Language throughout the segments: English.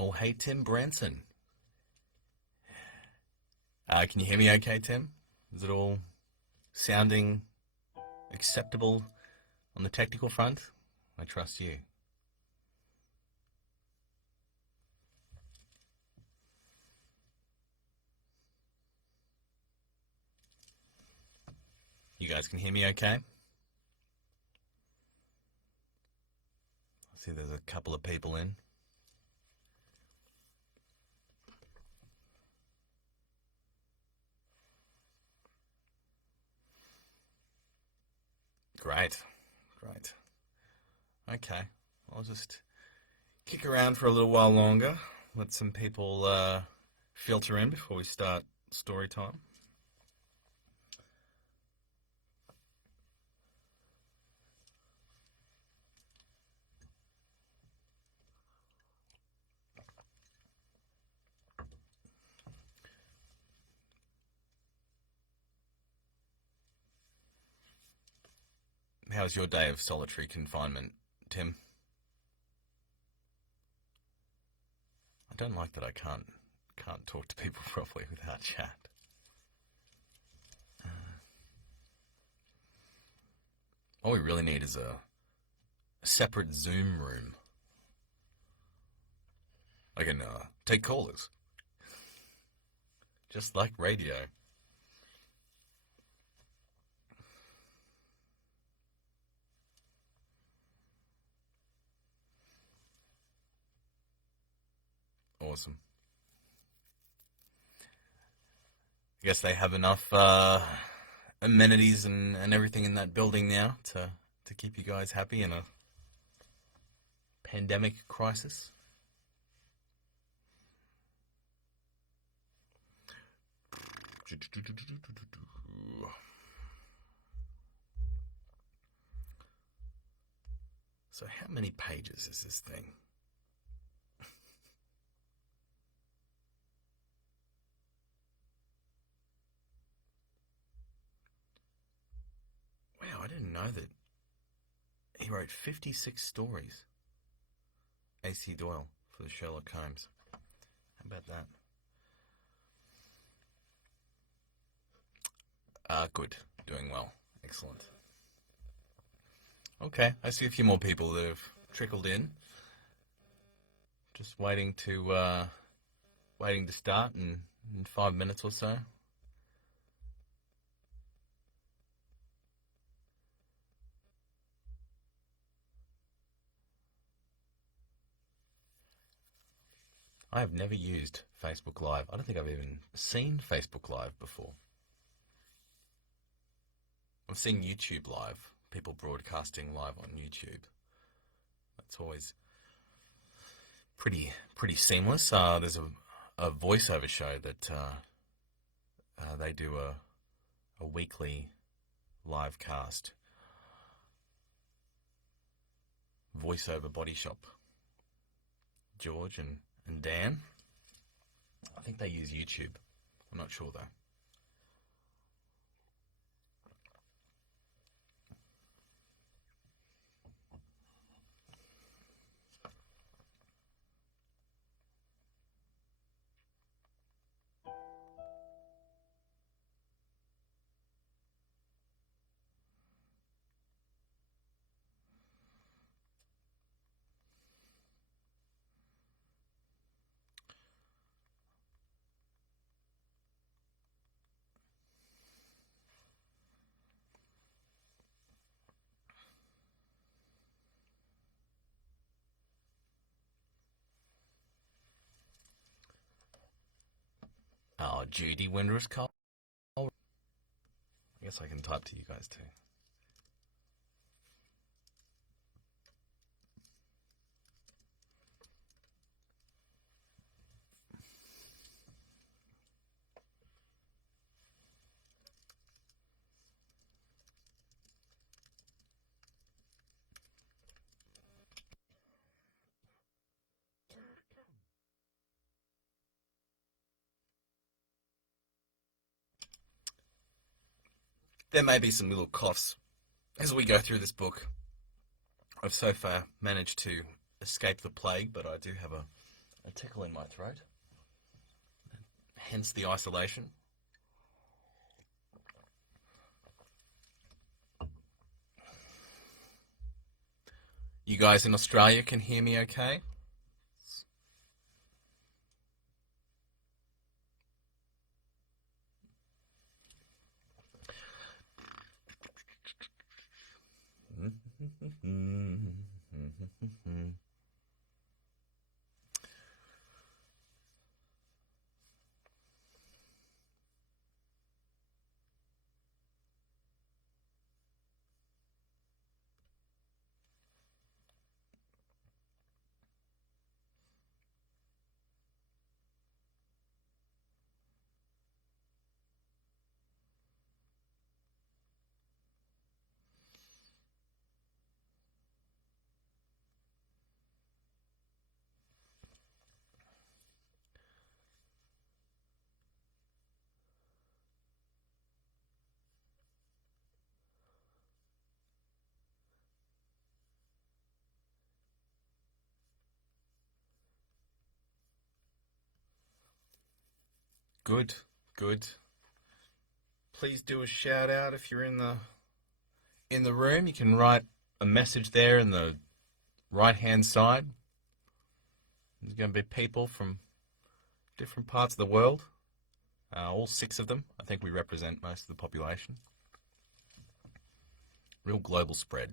Oh, hey, Tim Branson. Can you hear me okay, Tim? Is it all sounding acceptable on the technical front? I trust you. You guys can hear me okay? I see there's a couple of people in. Great. Okay, I'll just kick around for a little while longer, let some people filter in before we start story time. How's your day of solitary confinement, Tim? I don't like that I can't talk to people properly without chat. All we really need is a separate Zoom room. I can take callers. Just like radio. Awesome. I guess they have enough amenities and everything in that building now to keep you guys happy in a pandemic crisis. So how many pages is this thing? Wow, I didn't know that he wrote 56 stories. A.C. Doyle for the Sherlock Holmes. How about that? Good. Doing well. Excellent. Okay, I see a few more people that have trickled in. Just waiting to start in 5 minutes or so. I have never used Facebook Live. I don't think I've even seen Facebook Live before. I've seen YouTube Live, people broadcasting live on YouTube. That's always pretty seamless. There's a voiceover show that they do a weekly live cast. Voiceover Body Shop. George and Dan. I think they use YouTube. I'm not sure though. Oh, Judy Windrush Cole. I guess I can type to you guys too. There may be some little coughs as we go through this book. I've so far managed to escape the plague, but I do have a a tickle in my throat. Hence the isolation. You guys in Australia can hear me okay? Good, good. Please do a shout out if you're in the room. You can write a message there in the right hand side. There's going to be people from different parts of the world. All 6 of them. I think we represent most of the population. Real global spread.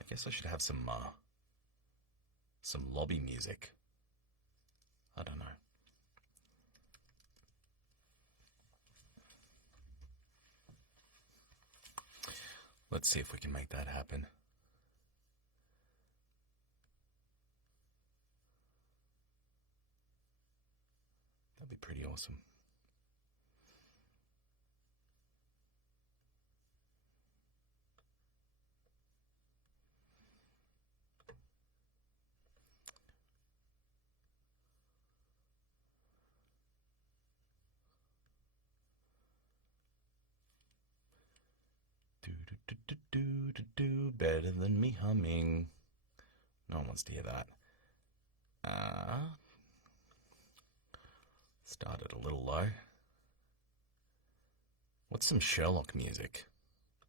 I guess I should have some lobby music. I don't know. Let's see if we can make that happen. That'd be pretty awesome. Do better than me humming. No one wants to hear that. Started a little low. What's some Sherlock music?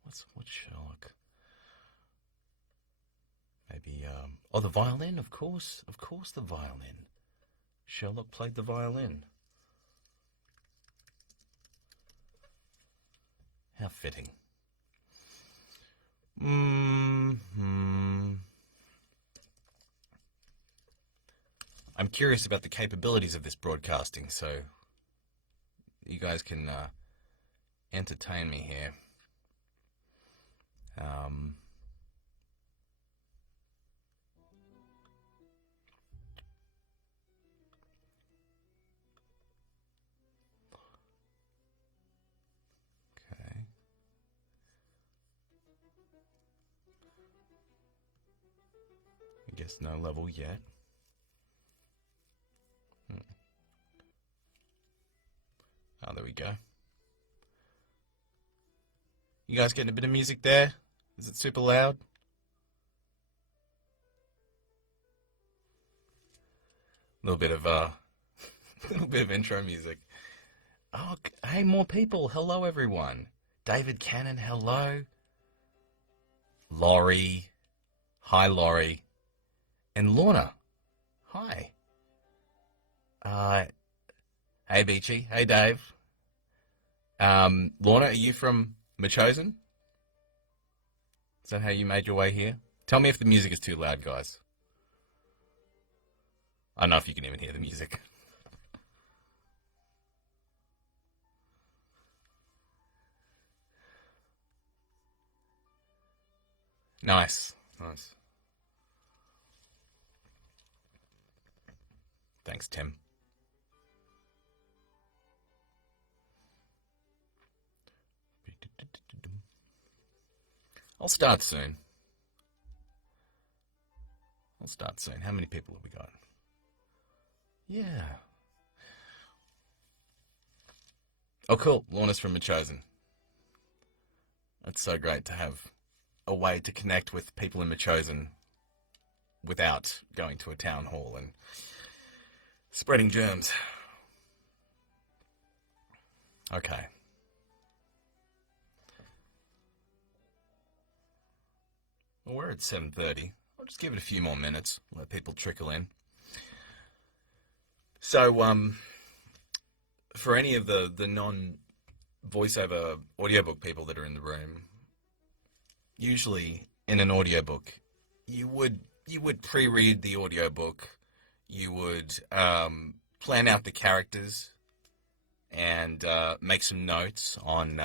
What's Sherlock? Maybe oh, the violin, of course the violin. Sherlock played the violin. How fitting. I'm curious about the capabilities of this broadcasting, so you guys can entertain me here. Okay. I guess no level yet. Oh, there we go. You guys getting a bit of music there? Is it super loud? A little bit of intro music. Oh, hey, more people. Hello, everyone. David Cannon, hello. Laurie. Hi, Laurie. And Lorna. Hi. Hey, Beachy. Hey, Dave. Lorna, are you from Machosen? Is that how you made your way here? Tell me if the music is too loud, guys. I don't know if you can even hear the music. Nice. Nice. Thanks, Tim. I'll start soon. How many people have we got? Yeah. Oh, cool. Lorna's from Machosen. That's so great to have a way to connect with people in Machosen without going to a town hall and spreading germs. Okay. Well, we're at 7:30. I'll just give it a few more minutes, let people trickle in. So, for any of the non-voiceover audiobook people that are in the room, usually in an audiobook, you would pre-read the audiobook, you would plan out the characters and make some notes on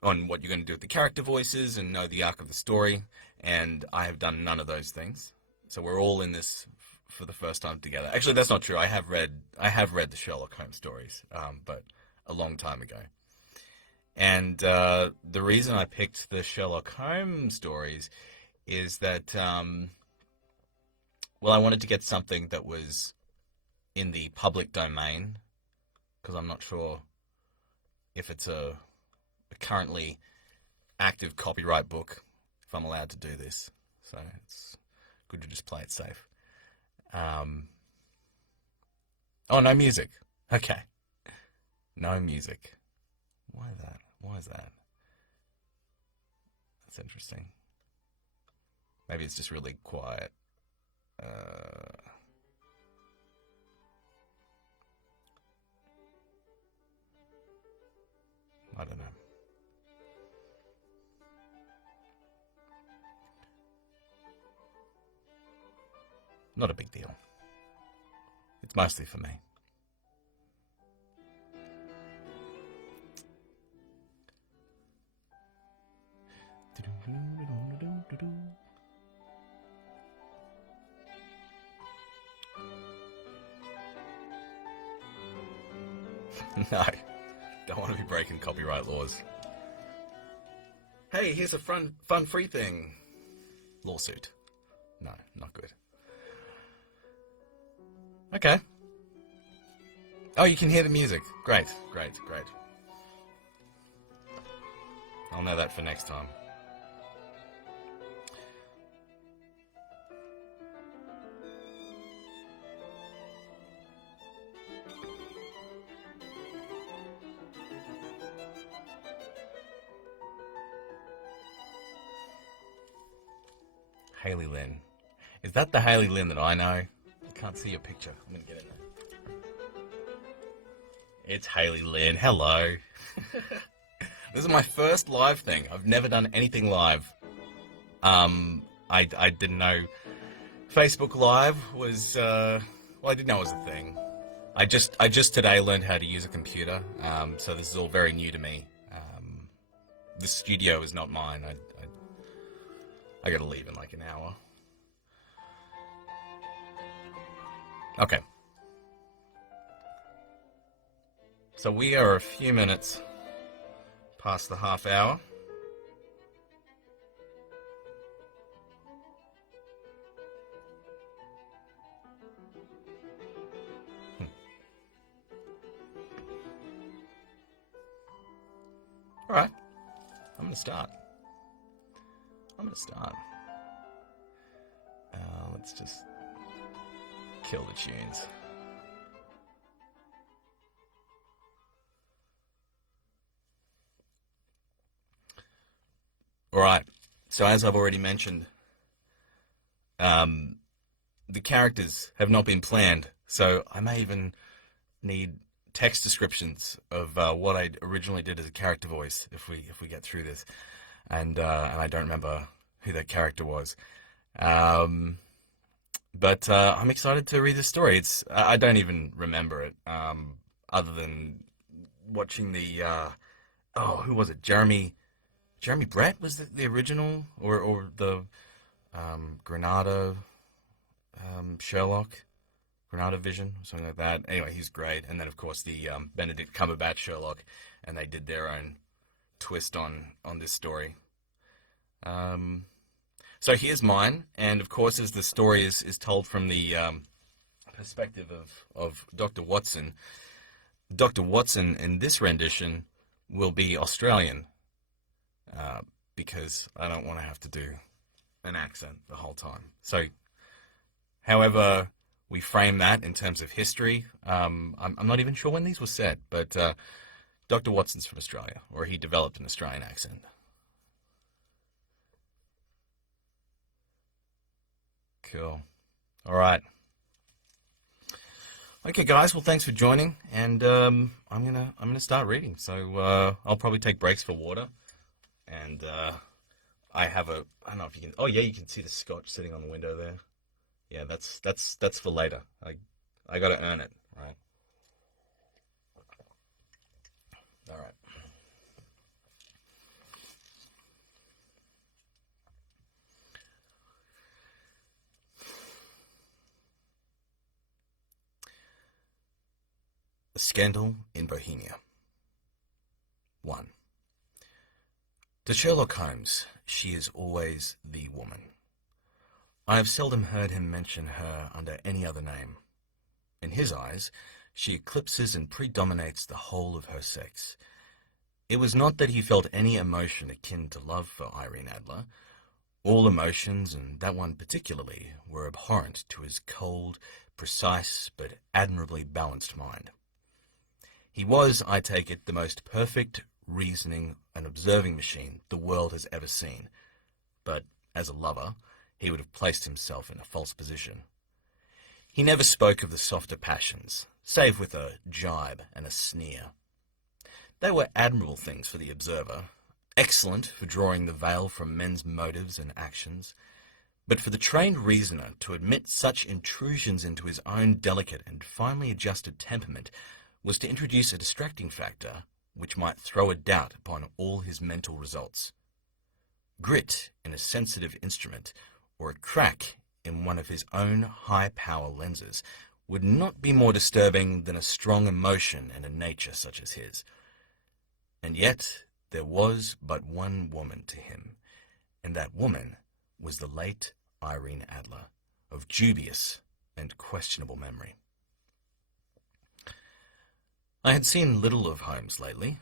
what you're going to do with the character voices and know the arc of the story, and I have done none of those things. So we're all in this for the first time together. Actually, that's not true. I have read the Sherlock Holmes stories, but a long time ago. And the reason I picked the Sherlock Holmes stories is that, well, I wanted to get something that was in the public domain, because I'm not sure if it's a currently active copyright book, if I'm allowed to do this. So it's good to just play it safe. Oh, no music. Okay. No music. Why that? Why is that? That's interesting. Maybe it's just really quiet. I don't know. Not a big deal. It's mostly for me. No, don't want to be breaking copyright laws. Hey, here's a fun free thing. Lawsuit. No, not good. Okay. Oh, you can hear the music. Great, great, great. I'll know that for next time. Hayley Lynn. Is that the Hayley Lynn that I know? I can't see your picture. I'm going to get in there. It's Hayley Lynn. Hello. This is my first live thing. I've never done anything live. I didn't know Facebook Live was, well, I didn't know it was a thing. I just today learned how to use a computer, so this is all very new to me. The studio is not mine. I gotta leave in like an hour. Okay. So we are a few minutes past the half hour. All right. I'm gonna start. Let's just kill the tunes. All right. So as I've already mentioned, the characters have not been planned. So I may even need text descriptions of what I originally did as a character voice if we get through this, and I don't remember who that character was. But I'm excited to read this story. I don't even remember it, other than watching the who was it? Jeremy Brett was the original, or the Granada Sherlock, Granada Vision, something like that. Anyway, he's great. And then of course the Benedict Cumberbatch Sherlock, and they did their own twist on this story. So here's mine, and of course, as the story is told from the perspective of Dr. Watson, Dr. Watson in this rendition will be Australian, because I don't want to have to do an accent the whole time. So, however we frame that in terms of history, I'm not even sure when these were set, but Dr. Watson's from Australia, or he developed an Australian accent. Cool. All right. Okay, guys. Well, thanks for joining, and I'm gonna start reading. So I'll probably take breaks for water, and I don't know if you can. Oh yeah, you can see the scotch sitting on the window there. Yeah, that's for later. I got to earn it, right? All right. A Scandal in Bohemia. 1. To Sherlock Holmes, she is always the woman. I have seldom heard him mention her under any other name. In his eyes, she eclipses and predominates the whole of her sex. It was not that he felt any emotion akin to love for Irene Adler. All emotions, and that one particularly, were abhorrent to his cold, precise, but admirably balanced mind. He was, I take it, the most perfect reasoning and observing machine the world has ever seen. But, as a lover, he would have placed himself in a false position. He never spoke of the softer passions, save with a jibe and a sneer. They were admirable things for the observer, excellent for drawing the veil from men's motives and actions, but for the trained reasoner to admit such intrusions into his own delicate and finely adjusted temperament was to introduce a distracting factor which might throw a doubt upon all his mental results. Grit in a sensitive instrument, or a crack in one of his own high-power lenses, would not be more disturbing than a strong emotion in a nature such as his. And yet there was but one woman to him, and that woman was the late Irene Adler, of dubious and questionable memory. I had seen little of Holmes lately.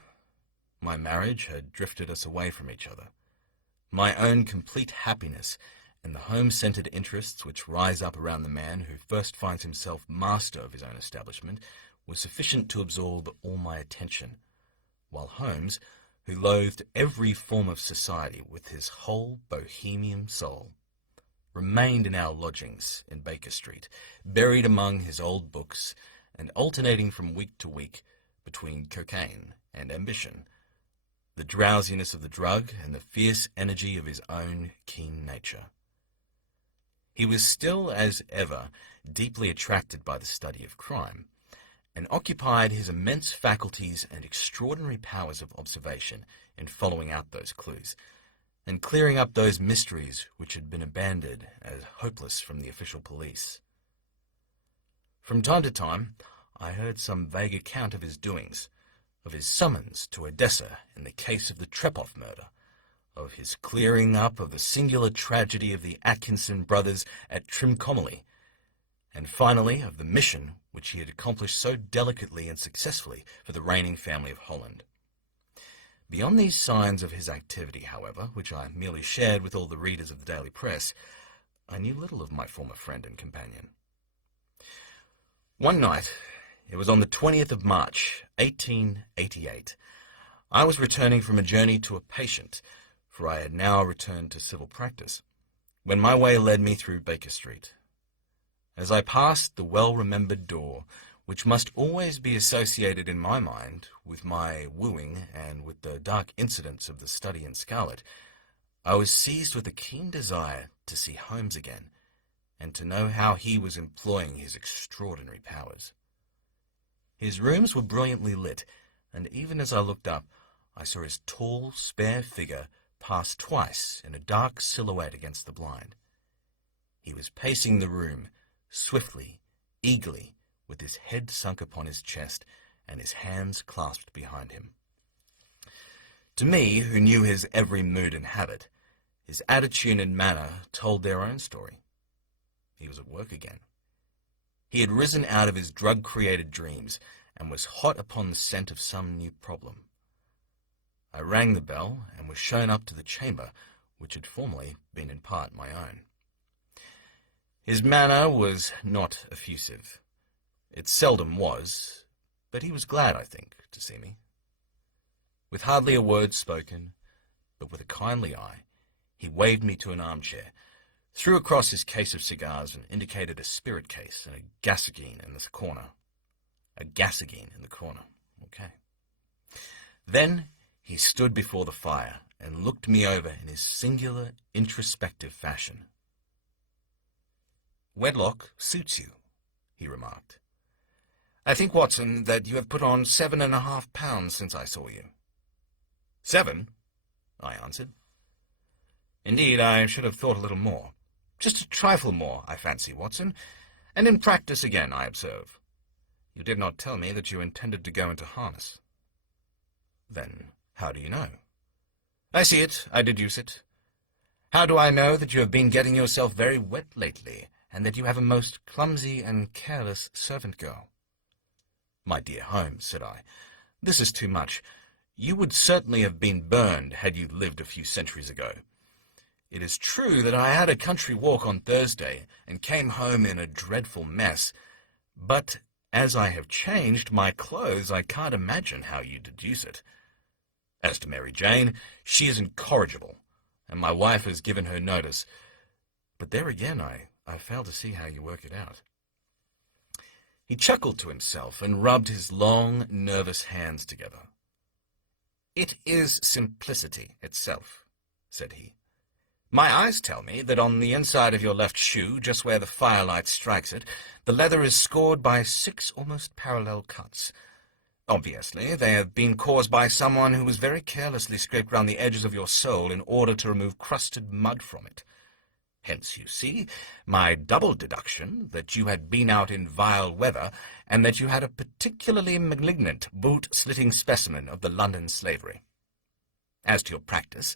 My marriage had drifted us away from each other. My own complete happiness and the home-centered interests which rise up around the man who first finds himself master of his own establishment were sufficient to absorb all my attention, while Holmes, who loathed every form of society with his whole bohemian soul, remained in our lodgings in Baker Street, buried among his old books, and alternating from week to week between cocaine and ambition, the drowsiness of the drug and the fierce energy of his own keen nature. He was still, as ever, deeply attracted by the study of crime, and occupied his immense faculties and extraordinary powers of observation in following out those clues, and clearing up those mysteries which had been abandoned as hopeless from the official police. From time to time, I heard some vague account of his doings, of his summons to Odessa in the case of the Trepoff murder, of his clearing up of the singular tragedy of the Atkinson brothers at Trimcommely, and finally of the mission which he had accomplished so delicately and successfully for the reigning family of Holland. Beyond these signs of his activity, however, which I merely shared with all the readers of the daily press, I knew little of my former friend and companion. One night, it was on the 20th of March, 1888, I was returning from a journey to a patient, for I had now returned to civil practice, when my way led me through Baker Street. As I passed the well-remembered door, which must always be associated in my mind with my wooing and with the dark incidents of the study in scarlet, I was seized with a keen desire to see Holmes again, and to know how he was employing his extraordinary powers. His rooms were brilliantly lit, and even as I looked up, I saw his tall, spare figure pass twice in a dark silhouette against the blind. He was pacing the room, swiftly, eagerly, with his head sunk upon his chest and his hands clasped behind him. To me, who knew his every mood and habit, his attitude and manner told their own story. He was at work again. He had risen out of his drug-created dreams, and was hot upon the scent of some new problem. I rang the bell and was shown up to the chamber, which had formerly been in part my own. His manner was not effusive. It seldom was, but he was glad, I think, to see me. With hardly a word spoken, but with a kindly eye, he waved me to an armchair, threw across his case of cigars and indicated a spirit case and a gasogene in the corner. A gasogene in the corner. Okay. Then he stood before the fire and looked me over in his singular, introspective fashion. "Wedlock suits you," he remarked. "I think, Watson, that you have put on 7.5 pounds since I saw you." "7?" I answered. "Indeed, I should have thought a little more. Just a trifle more, I fancy, Watson, and in practice again, I observe. You did not tell me that you intended to go into harness." "Then how do you know?" "I see it, I deduce it. How do I know that you have been getting yourself very wet lately, and that you have a most clumsy and careless servant girl?" "My dear Holmes," said I, "this is too much. You would certainly have been burned had you lived a few centuries ago. It is true that I had a country walk on Thursday and came home in a dreadful mess, but as I have changed my clothes, I can't imagine how you deduce it. As to Mary Jane, she is incorrigible, and my wife has given her notice, but there again I fail to see how you work it out." He chuckled to himself and rubbed his long, nervous hands together. "It is simplicity itself," said he. "My eyes tell me that on the inside of your left shoe, just where the firelight strikes it, the leather is scored by 6 almost parallel cuts. Obviously, they have been caused by someone who was very carelessly scraped round the edges of your sole in order to remove crusted mud from it. Hence, you see, my double deduction that you had been out in vile weather, and that you had a particularly malignant boot-slitting specimen of the London slavery. As to your practice,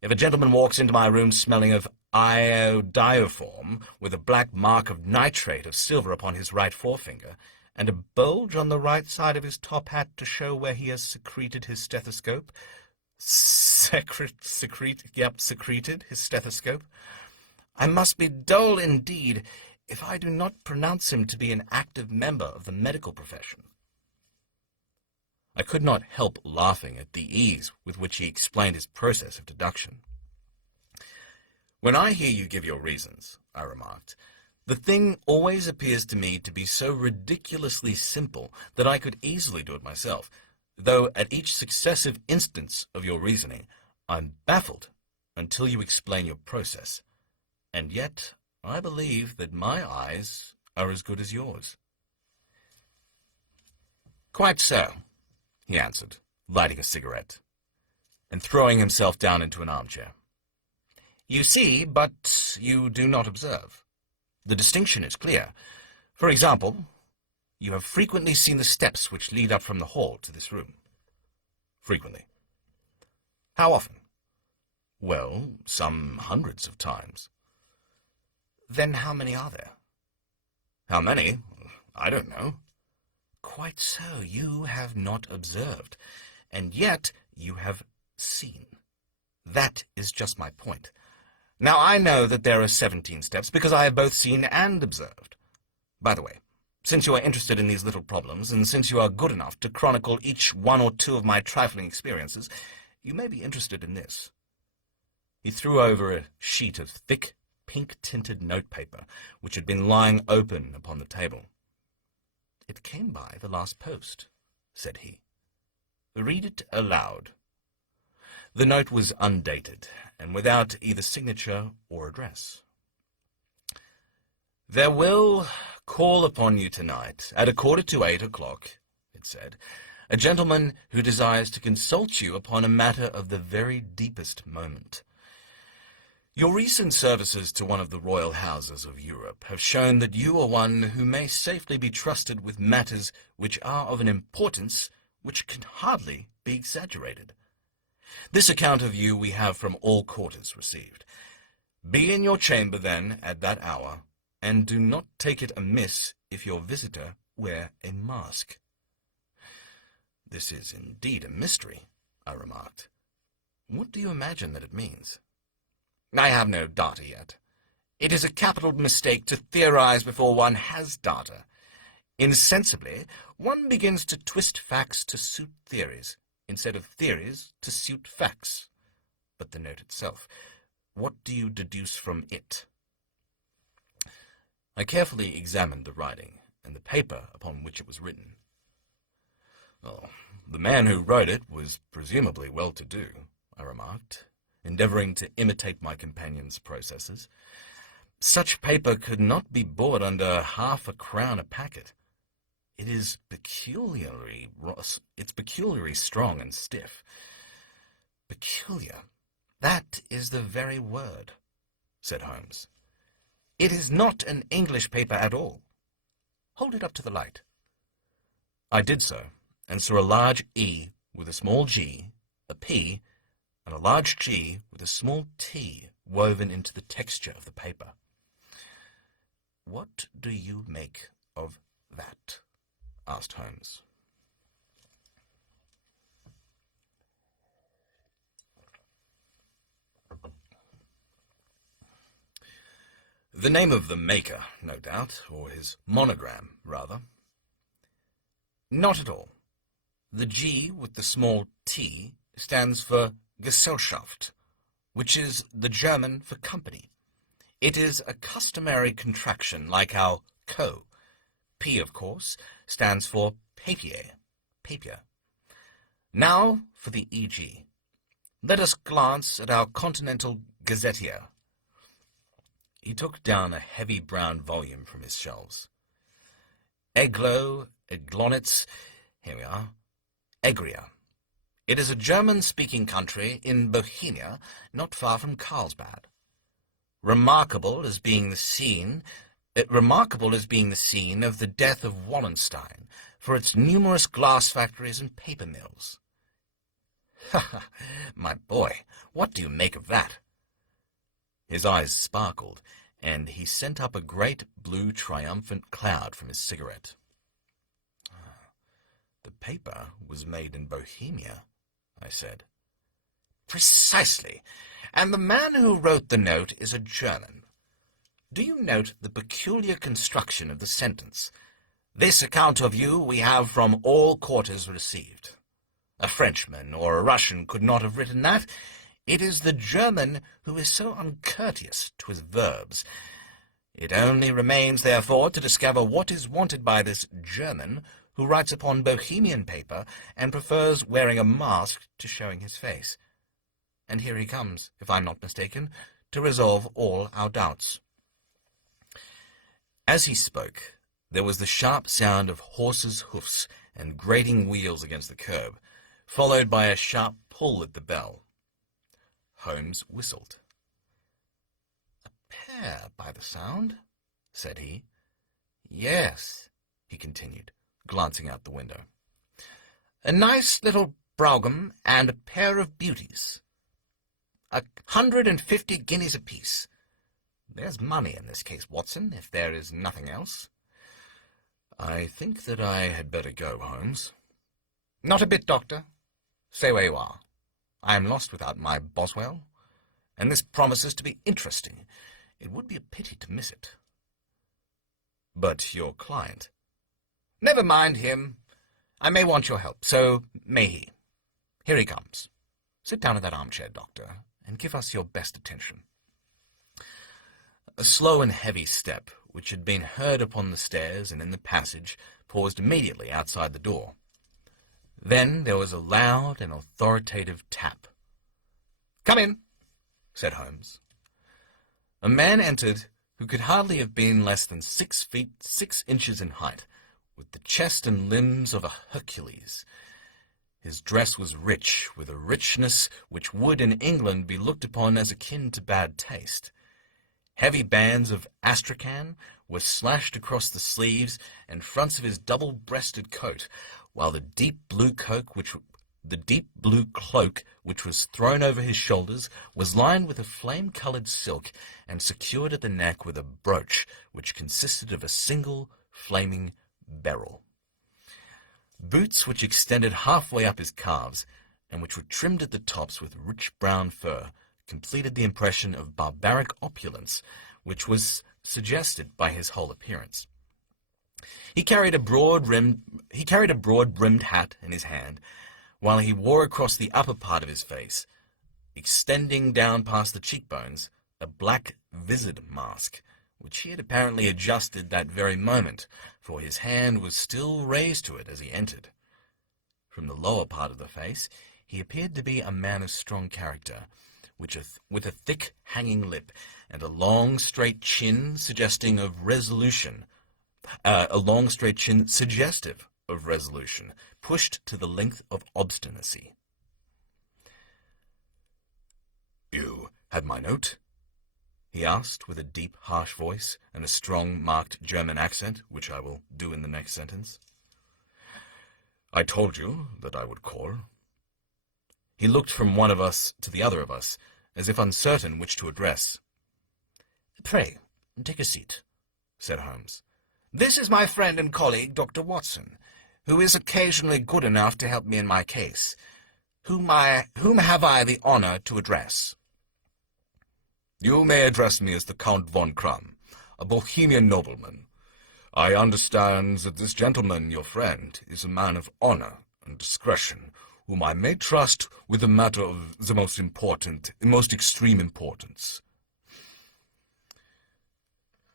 if a gentleman walks into my room smelling of iodoform, with a black mark of nitrate of silver upon his right forefinger, and a bulge on the right side of his top hat to show where he has secreted his stethoscope, secreted his stethoscope, I must be dull indeed if I do not pronounce him to be an active member of the medical profession." I could not help laughing at the ease with which he explained his process of deduction. "When I hear you give your reasons," I remarked, "the thing always appears to me to be so ridiculously simple that I could easily do it myself, though at each successive instance of your reasoning I'm baffled until you explain your process. And yet I believe that my eyes are as good as yours." "Quite so," he answered, lighting a cigarette, and throwing himself down into an armchair. "You see, but you do not observe. The distinction is clear. For example, you have frequently seen the steps which lead up from the hall to this room." "Frequently." "How often?" "Well, some hundreds of times." "Then how many are there?" "How many? I don't know." "Quite so. You have not observed, and yet you have seen. That is just my point. Now, I know that there are 17 steps, because I have both seen and observed. By the way, since you are interested in these little problems, and since you are good enough to chronicle each one or two of my trifling experiences, you may be interested in this." He threw over a sheet of thick, pink-tinted notepaper, which had been lying open upon the table. "It came by the last post," said he. "Read it aloud." The note was undated, and without either signature or address. "There will call upon you tonight at 7:45, it said, "a gentleman who desires to consult you upon a matter of the very deepest moment. Your recent services to one of the royal houses of Europe have shown that you are one who may safely be trusted with matters which are of an importance which can hardly be exaggerated. This account of you we have from all quarters received. Be in your chamber, then, at that hour, and do not take it amiss if your visitor wear a mask." "This is indeed a mystery," I remarked. "What do you imagine that it means?" "I have no data yet. It is a capital mistake to theorize before one has data. Insensibly, one begins to twist facts to suit theories, instead of theories to suit facts. But the note itself, what do you deduce from it?" I carefully examined the writing and the paper upon which it was written. "Well, the man who wrote it was presumably well-to-do," I remarked, endeavoring to imitate my companion's processes. "Such paper could not be bought under £half-a-crown a packet. It's peculiarly strong and stiff." "Peculiar. That is the very word," said Holmes. "It is not an English paper at all. Hold it up to the light." I did so, and saw a large E with a small g, a P, and a large G with a small T woven into the texture of the paper. "What do you make of that?" asked Holmes. The name of the maker, no doubt, or his monogram, rather. "Not at all. The G with the small t stands for Gesellschaft, which is the German for company. It is a customary contraction like our co. P, of course, stands for papier. Now for the EG. Let us glance at our Continental Gazetteer." He took down a heavy brown volume from his shelves. Eglonitz, here we are, Egria. It is a German-speaking country in Bohemia, not far from Carlsbad. Remarkable as being the scene of the death of Wallenstein, for its numerous glass factories and paper mills. "Ha! My boy, what do you make of that?" His eyes sparkled, and he sent up a great blue triumphant cloud from his cigarette. "The paper was made in Bohemia," I said. "Precisely, and the man who wrote the note is a German. Do you note the peculiar construction of the sentence? 'This account of you we have from all quarters received.' A Frenchman or a Russian could not have written that. It is the German who is so uncourteous to his verbs. It only remains, therefore, to discover what is wanted by this German who writes upon Bohemian paper and prefers wearing a mask to showing his face. And here he comes, if I am not mistaken, to resolve all our doubts." As he spoke, there was the sharp sound of horses' hoofs and grating wheels against the curb, followed by a sharp pull at the bell. Holmes whistled. "A pair, by the sound," said he. "Yes," he continued, glancing out the window. "A nice little brougham and a pair of beauties. 150 guineas apiece. There's money in this case, Watson, if there is nothing else." "I think that I had better go, Holmes." "Not a bit, Doctor. Stay where you are. I am lost without my Boswell, and this promises to be interesting. It would be a pity to miss it." "But your client?" "Never mind him. I may want your help, so may he. Here he comes. Sit down in that armchair, Doctor, and give us your best attention." A slow and heavy step, which had been heard upon the stairs and in the passage, paused immediately outside the door. Then there was a loud and authoritative tap. "Come in," said Holmes. A man entered who could hardly have been less than 6 feet 6 inches in height, with the chest and limbs of a Hercules. His dress was rich, with a richness which would in England be looked upon as akin to bad taste. Heavy bands of astrakhan were slashed across the sleeves and fronts of his double-breasted coat, while the deep blue cloak which was thrown over his shoulders was lined with a flame-coloured silk and secured at the neck with a brooch which consisted of a single flaming beryl. Boots which extended halfway up his calves, and which were trimmed at the tops with rich brown fur, completed the impression of barbaric opulence which was suggested by his whole appearance. He carried a broad-brimmed hat in his hand, while he wore across the upper part of his face, extending down past the cheekbones, a black vizard mask, which he had apparently adjusted that very moment, for his hand was still raised to it as he entered. From the lower part of the face, he appeared to be a man of strong character, with a thick hanging lip, and a long straight chin suggestive of resolution, pushed to the length of obstinacy. "You had my note?" he asked, with a deep, harsh voice and a strong, marked German accent, which I will do in the next sentence. "I told you that I would call." He looked from one of us to the other of us, as if uncertain which to address. "Pray, take a seat," said Holmes. "This is my friend and colleague, Dr. Watson, who is occasionally good enough to help me in my case. Whom have I the honor to address?" "You may address me as the Count von Kram, a Bohemian nobleman. I understand that this gentleman, your friend, is a man of honor and discretion, whom I may trust with a matter of the most extreme importance.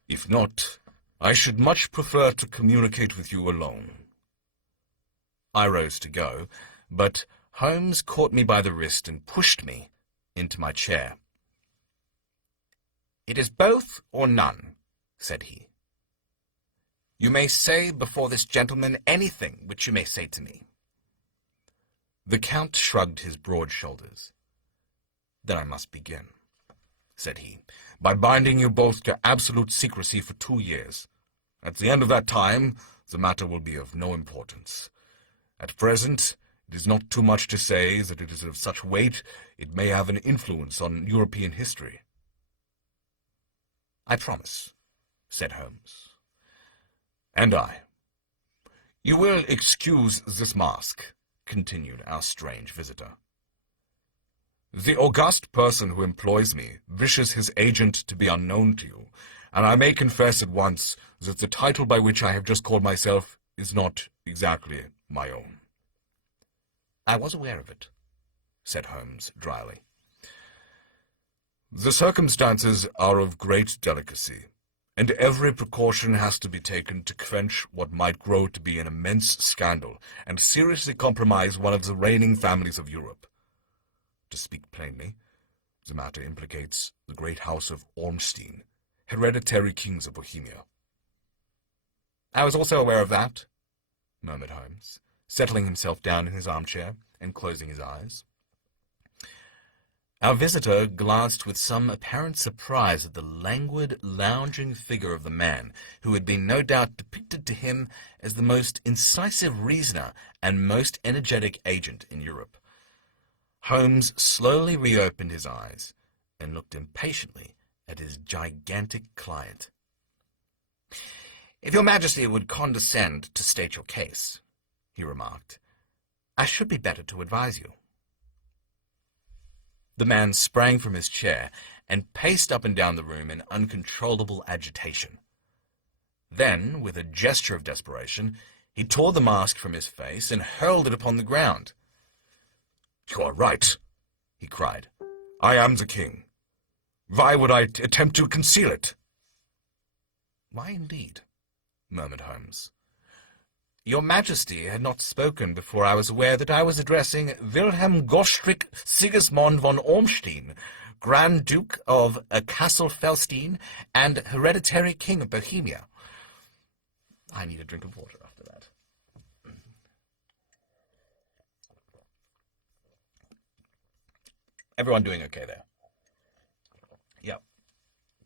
If not, I should much prefer to communicate with you alone." I rose to go, but Holmes caught me by the wrist and pushed me into my chair. "It is both or none," said he. "You may say before this gentleman anything which you may say to me." The Count shrugged his broad shoulders. "Then I must begin," said he, "by binding you both to absolute secrecy for 2 years. At the end of that time, the matter will be of no importance. At present, it is not too much to say that it is of such weight it may have an influence on European history." "I promise," said Holmes. "And I. You will excuse this mask," continued our strange visitor. "The august person who employs me wishes his agent to be unknown to you, and I may confess at once that the title by which I have just called myself is not exactly my own." "I was aware of it," said Holmes dryly. "The circumstances are of great delicacy, and every precaution has to be taken to quench what might grow to be an immense scandal and seriously compromise one of the reigning families of Europe. To speak plainly, the matter implicates the great house of Ormstein, hereditary kings of Bohemia." "I was also aware of that," murmured Holmes, settling himself down in his armchair and closing his eyes. Our visitor glanced with some apparent surprise at the languid, lounging figure of the man, who had been no doubt depicted to him as the most incisive reasoner and most energetic agent in Europe. Holmes slowly reopened his eyes and looked impatiently at his gigantic client. "If your Majesty would condescend to state your case," he remarked, "I should be better to advise you." The man sprang from his chair and paced up and down the room in uncontrollable agitation. Then, with a gesture of desperation, he tore the mask from his face and hurled it upon the ground. "You are right," he cried. "I am the king. Why would I attempt to conceal it?" "Why, indeed?" murmured Holmes. "Your Majesty had not spoken before I was aware that I was addressing Wilhelm Gottschrick Sigismund von Ormstein, Grand Duke of Cassel-Felstein and hereditary King of Bohemia." I need a drink of water after that. Everyone doing okay there? Yep.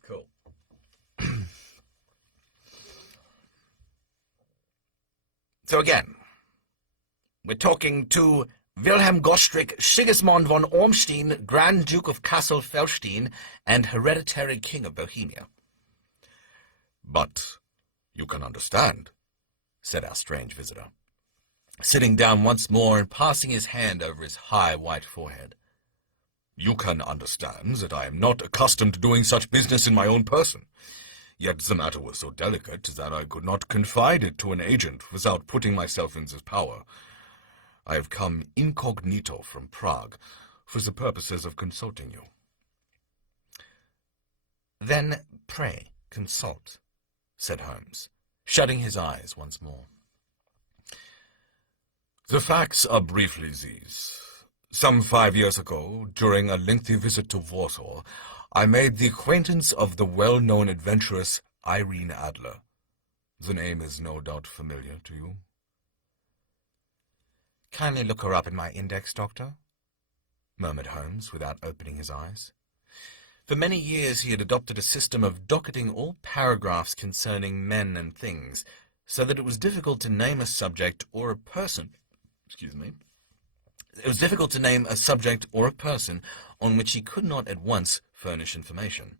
Cool. So again, we're talking to Wilhelm Gottschrick Sigismund von Ormstein, Grand Duke of Cassel-Felstein and hereditary King of Bohemia. "But you can understand," said our strange visitor, sitting down once more and passing his hand over his high white forehead. "You can understand that I am not accustomed to doing such business in my own person. Yet the matter was so delicate that I could not confide it to an agent without putting myself in his power. I have come incognito from Prague for the purposes of consulting you." "Then pray consult," said Holmes, shutting his eyes once more. "The facts are briefly these. Some 5 years ago, during a lengthy visit to Warsaw, I made the acquaintance of the well-known adventuress Irene Adler. The name is no doubt familiar to you." "Kindly look her up in my index, Doctor," murmured Holmes, without opening his eyes. For many years he had adopted a system of docketing all paragraphs concerning men and things, so that it was difficult to name a subject or a person. It was difficult to name a subject or a person on which he could not at once furnish information.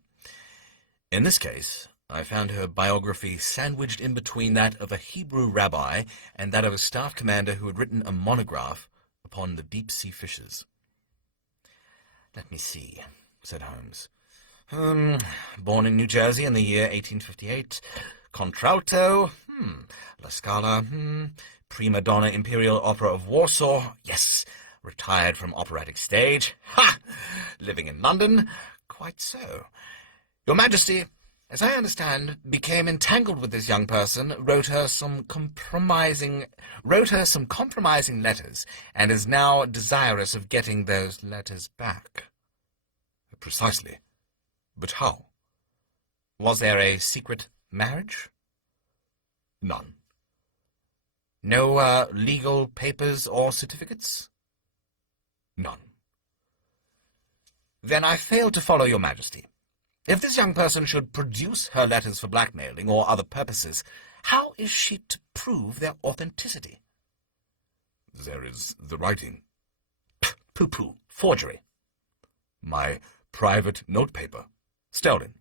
In this case, I found her biography sandwiched in between that of a Hebrew rabbi and that of a staff commander who had written a monograph upon the deep-sea fishes. "Let me see," said Holmes. Born in New Jersey in the year 1858. Contralto. La Scala. Prima donna Imperial Opera of Warsaw. Yes. Retired from operatic stage. Ha! Living in London. Quite so. Your Majesty, as I understand, became entangled with this young person, wrote her some compromising letters, and is now desirous of getting those letters back. Precisely. But how? Was there a secret marriage? None. No legal papers or certificates? None. Then I fail to follow your Majesty. If this young person should produce her letters for blackmailing or other purposes, how is she to prove their authenticity? There is the writing. Pooh-pooh, forgery. My private notepaper, stolen.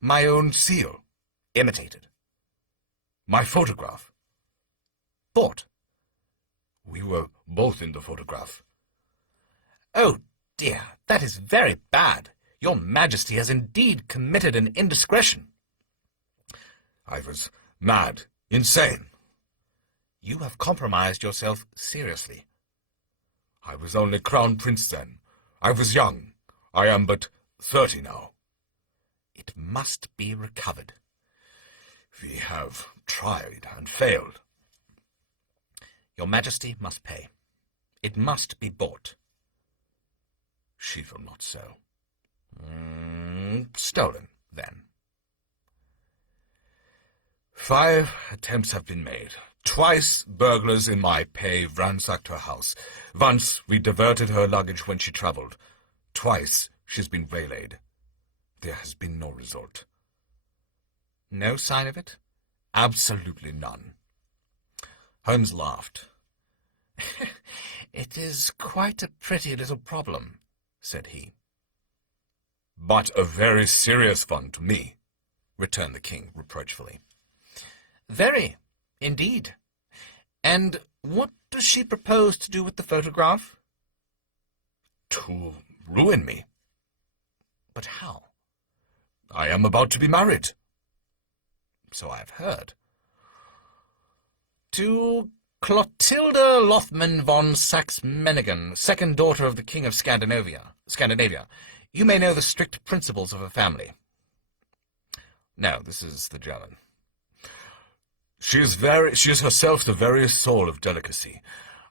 My own Seal, imitated. my photograph. Bought. We were both in the photograph. Oh, dear, that is very bad. Your Majesty has indeed committed an indiscretion. I was mad, insane. You have compromised yourself seriously. I was only Crown Prince then. I was young. I am but 30 now. It must be recovered. We have tried and failed. Your Majesty must pay. It must be bought. She will not sell. Stolen, then. 5 attempts have been made. Twice burglars in my pay ransacked her house. Once we diverted her luggage when she travelled. Twice she's been waylaid. There has been no result. No sign of it? Absolutely none. Holmes laughed. It is quite a pretty little problem, said he. But a very serious one to me, returned the king reproachfully. Very, indeed. And what does she propose to do with the photograph? To ruin me. But how? I am about to be married. So I have heard. To Clotilda Lothman von Saxe-Meiningen, second daughter of the King of Scandinavia. You may know the strict principles of her family. No, this is the German. She is herself the very soul of delicacy.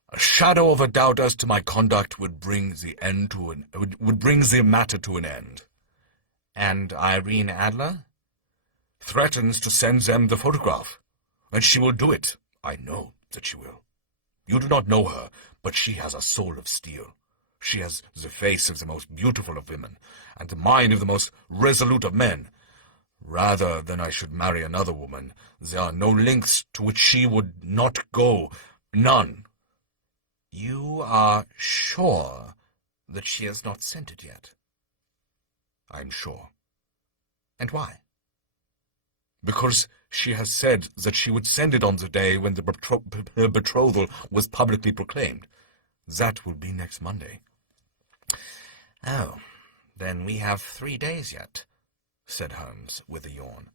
A shadow of a doubt as to my conduct would bring the matter to an end. And Irene Adler? Threatens to send them the photograph. And she will do it. I know that she will. You do not know her, but she has a soul of steel. She has the face of the most beautiful of women, and the mind of the most resolute of men. Rather than I should marry another woman, there are no lengths to which she would not go. None. You are sure that she has not sent it yet? I am sure. And why? Because She has said that she would send it on the day when the betrothal was publicly proclaimed. That will be next Monday. Oh, then we have 3 days yet, said Holmes with a yawn.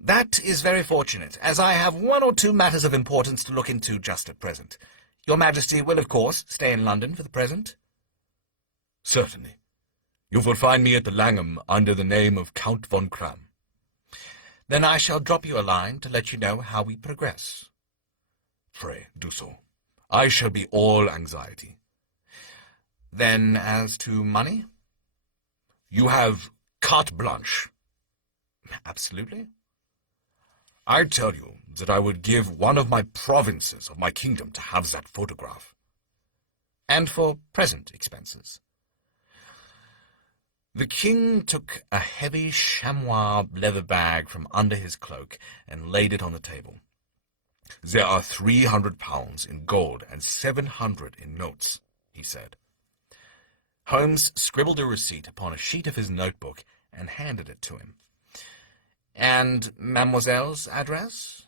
That is very fortunate, as I have 1 or 2 matters of importance to look into just at present. Your Majesty will, of course, stay in London for the present? Certainly. You will find me at the Langham under the name of Count von Kram. Then I shall drop you a line to let you know how we progress. Pray, do so. I shall be all anxiety. Then, as to money? You have carte blanche. Absolutely. I tell you that I would give one of my provinces of my kingdom to have that photograph. And for present expenses? The king took a heavy chamois leather bag from under his cloak and laid it on the table. There are £300 in gold and 700 in notes, he said. Holmes scribbled a receipt upon a sheet of his notebook and handed it to him. And Mademoiselle's address?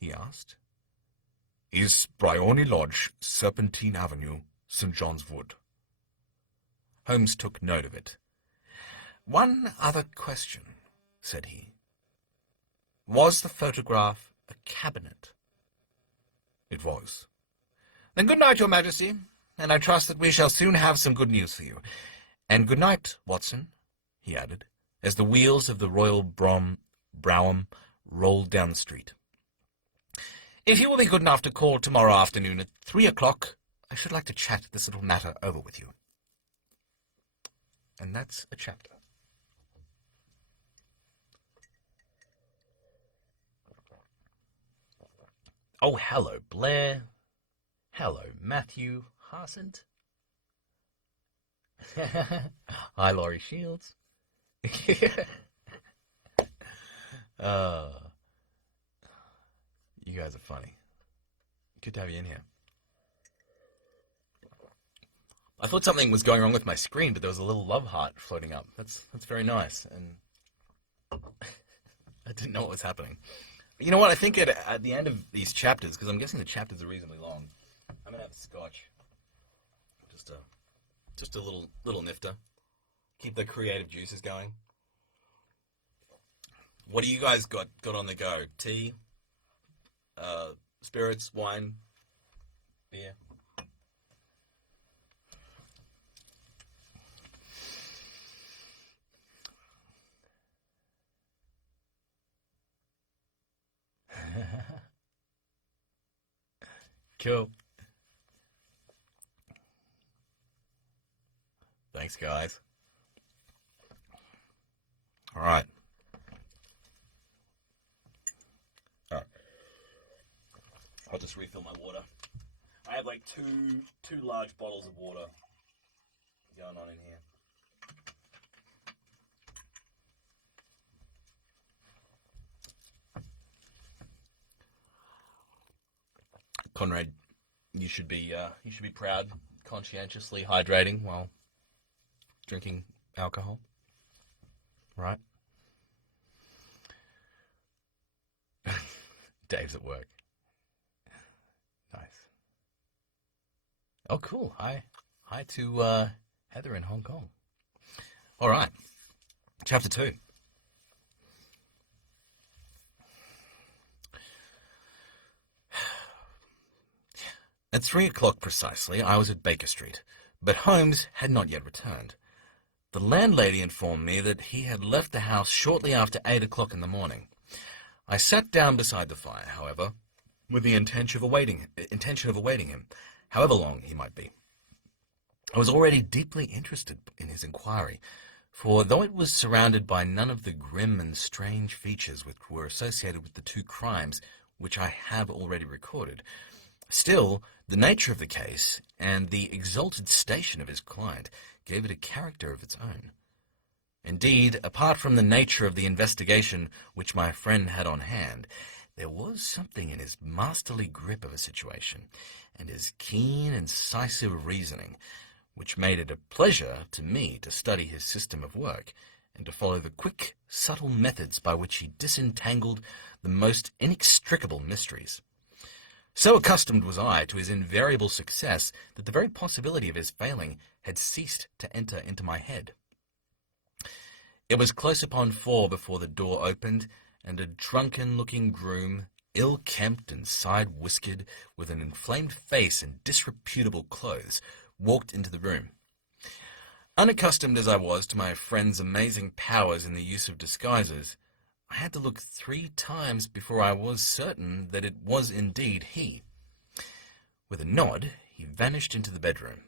He asked. Is Briony Lodge, Serpentine Avenue, St. John's Wood. Holmes took note of it. One other question, said he. Was the photograph a cabinet? It was. Then good night, Your Majesty, and I trust that we shall soon have some good news for you. And good night, Watson, he added, as the wheels of the Royal Brougham rolled down the street. If you will be good enough to call tomorrow afternoon at 3 o'clock, I should like to chat this little matter over with you. And that's a chapter. Oh, hello, Blair. Hello, Matthew Harsent. Hi, Laurie Shields. You guys are funny. Good to have you in here. I thought something was going wrong with my screen, but there was a little love heart floating up. That's very nice, and I didn't know what was happening. You know what? I think at the end of these chapters, because I'm guessing the chapters are reasonably long, I'm gonna have the scotch. Just a little nifter. Keep the creative juices going. What do you guys got on the go? Tea, spirits, wine, beer. Cool. Thanks, guys. All right. I'll just refill my water. I have like two large bottles of water going on in here. Conrad, you should be proud, conscientiously hydrating while drinking alcohol, right? Dave's at work. Nice. Oh, cool. Hi to Heather in Hong Kong. All right, chapter 2. At 3 o'clock precisely, I was at Baker Street, but Holmes had not yet returned. The landlady informed me that he had left the house shortly after 8 o'clock in the morning. I sat down beside the fire, however, with the intention of awaiting him, however long he might be. I was already deeply interested in his inquiry, for though it was surrounded by none of the grim and strange features which were associated with the 2 crimes which I have already recorded, still, the nature of the case and the exalted station of his client gave it a character of its own. Indeed, apart from the nature of the investigation which my friend had on hand, there was something in his masterly grip of a situation and his keen, incisive reasoning which made it a pleasure to me to study his system of work and to follow the quick, subtle methods by which he disentangled the most inextricable mysteries. So accustomed was I to his invariable success that the very possibility of his failing had ceased to enter into my head. It was close upon 4 before the door opened, and a drunken-looking groom, ill-kempt and side-whiskered, with an inflamed face and disreputable clothes, walked into the room. Unaccustomed as I was to my friend's amazing powers in the use of disguises, I had to look 3 times before I was certain that it was indeed he. With a nod, he vanished into the bedroom,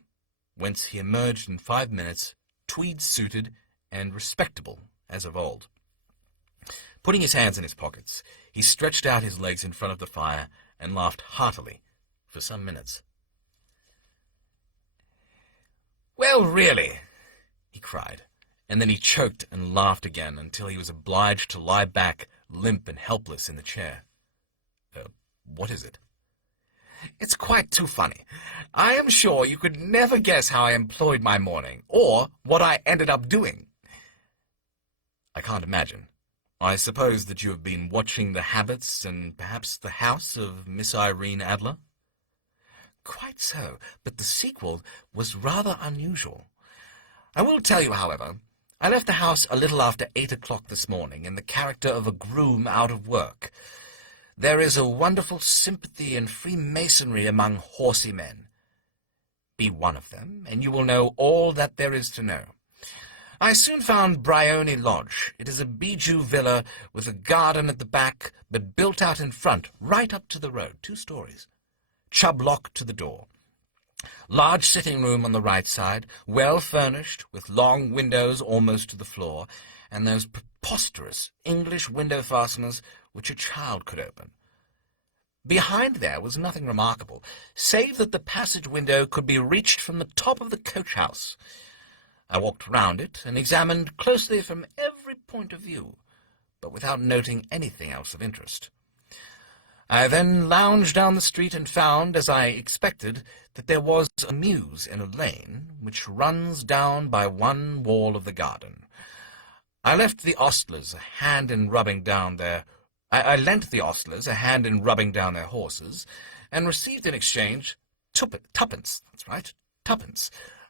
whence he emerged in 5 minutes, tweed-suited and respectable as of old. Putting his hands in his pockets, he stretched out his legs in front of the fire and laughed heartily for some minutes. "Well, really," he cried, and then he choked and laughed again until he was obliged to lie back, limp and helpless in the chair. What is it?" "It's quite too funny. I am sure you could never guess how I employed my morning, or what I ended up doing." "I can't imagine. I suppose that you have been watching the habits and perhaps the house of Miss Irene Adler?" "Quite so, but the sequel was rather unusual. I will tell you, however, I left the house a little after 8 o'clock this morning in the character of a groom out of work. There is a wonderful sympathy and Freemasonry among horsey men. Be one of them, and you will know all that there is to know. I soon found Briony Lodge. It is a bijou villa with a garden at the back, but built out in front, right up to the road, 2 stories. Chubb lock to the door. Large sitting room on the right side, well furnished, with long windows almost to the floor, and those preposterous English window fasteners which a child could open. Behind there was nothing remarkable, save that the passage window could be reached from the top of the coach-house. I walked round it and examined closely from every point of view, but without noting anything else of interest. I then lounged down the street and found, as I expected, that there was a mews in a lane which runs down by one wall of the garden. I lent the ostlers a hand in rubbing down their horses, and received in exchange tuppence,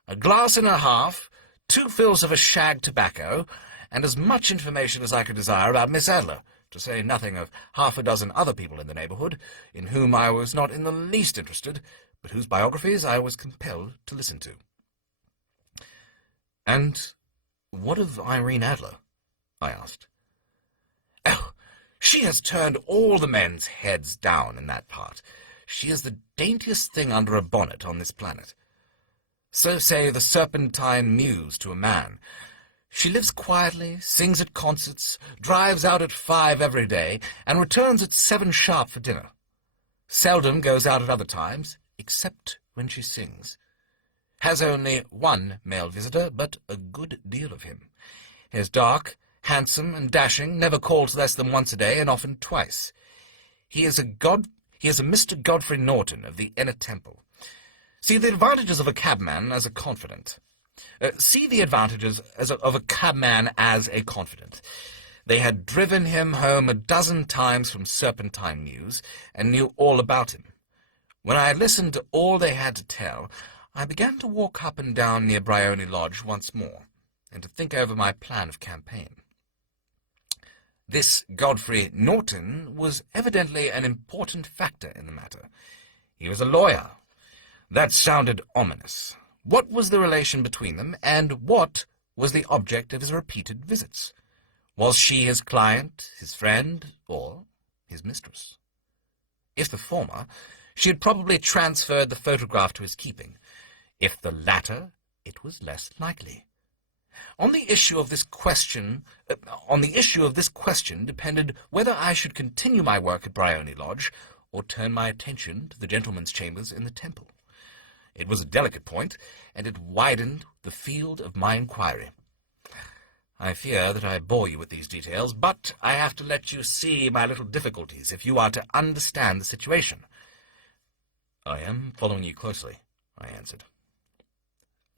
a glass and a half, 2 fills of a shag tobacco, and as much information as I could desire about Miss Adler, to say nothing of 6 other people in the neighbourhood, in whom I was not in the least interested, but whose biographies I was compelled to listen to." "And what of Irene Adler?" I asked. "Oh, she has turned all the men's heads down in that part. She is the daintiest thing under a bonnet on this planet. So say the Serpentine Muse to a man. She lives quietly, sings at concerts, drives out at 5 every day, and returns at 7 sharp for dinner. Seldom goes out at other times, except when she sings. Has only 1 male visitor, but a good deal of him. Is dark, handsome, and dashing, never calls less than once a day, and often twice. He is a Mr. Godfrey Norton of the Inner Temple. See the advantages of a cabman as a confidant. They had driven him home 12 times from Serpentine Mews, and knew all about him. When I had listened to all they had to tell, I began to walk up and down near Briony Lodge once more, and to think over my plan of campaign. This Godfrey Norton was evidently an important factor in the matter. He was a lawyer. That sounded ominous. What was the relation between them, and what was the object of his repeated visits? Was she his client, his friend, or his mistress? If the former, she had probably transferred the photograph to his keeping. If the latter, it was less likely. On the issue of this question depended whether I should continue my work at Briony Lodge, or turn my attention to the gentlemen's chambers in the Temple. It was a delicate point, and it widened the field of my inquiry. I fear that I bore you with these details, but I have to let you see my little difficulties if you are to understand the situation. "I am following you closely," I answered.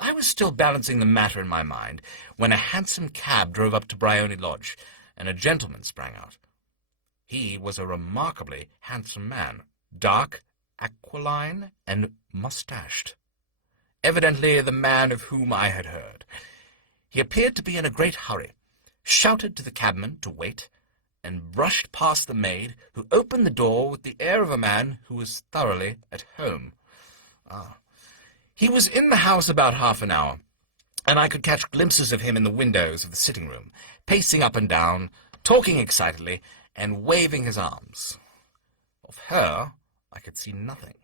I was still balancing the matter in my mind when a handsome cab drove up to Bryony Lodge, and a gentleman sprang out. He was a remarkably handsome man, dark, aquiline, and mustached. Evidently the man of whom I had heard. He appeared to be in a great hurry, shouted to the cabman to wait, and brushed past the maid, who opened the door with the air of a man who was thoroughly at home. He was in the house about half an hour, and I could catch glimpses of him in the windows of the sitting-room, pacing up and down, talking excitedly, and waving his arms. Of her I could see nothing.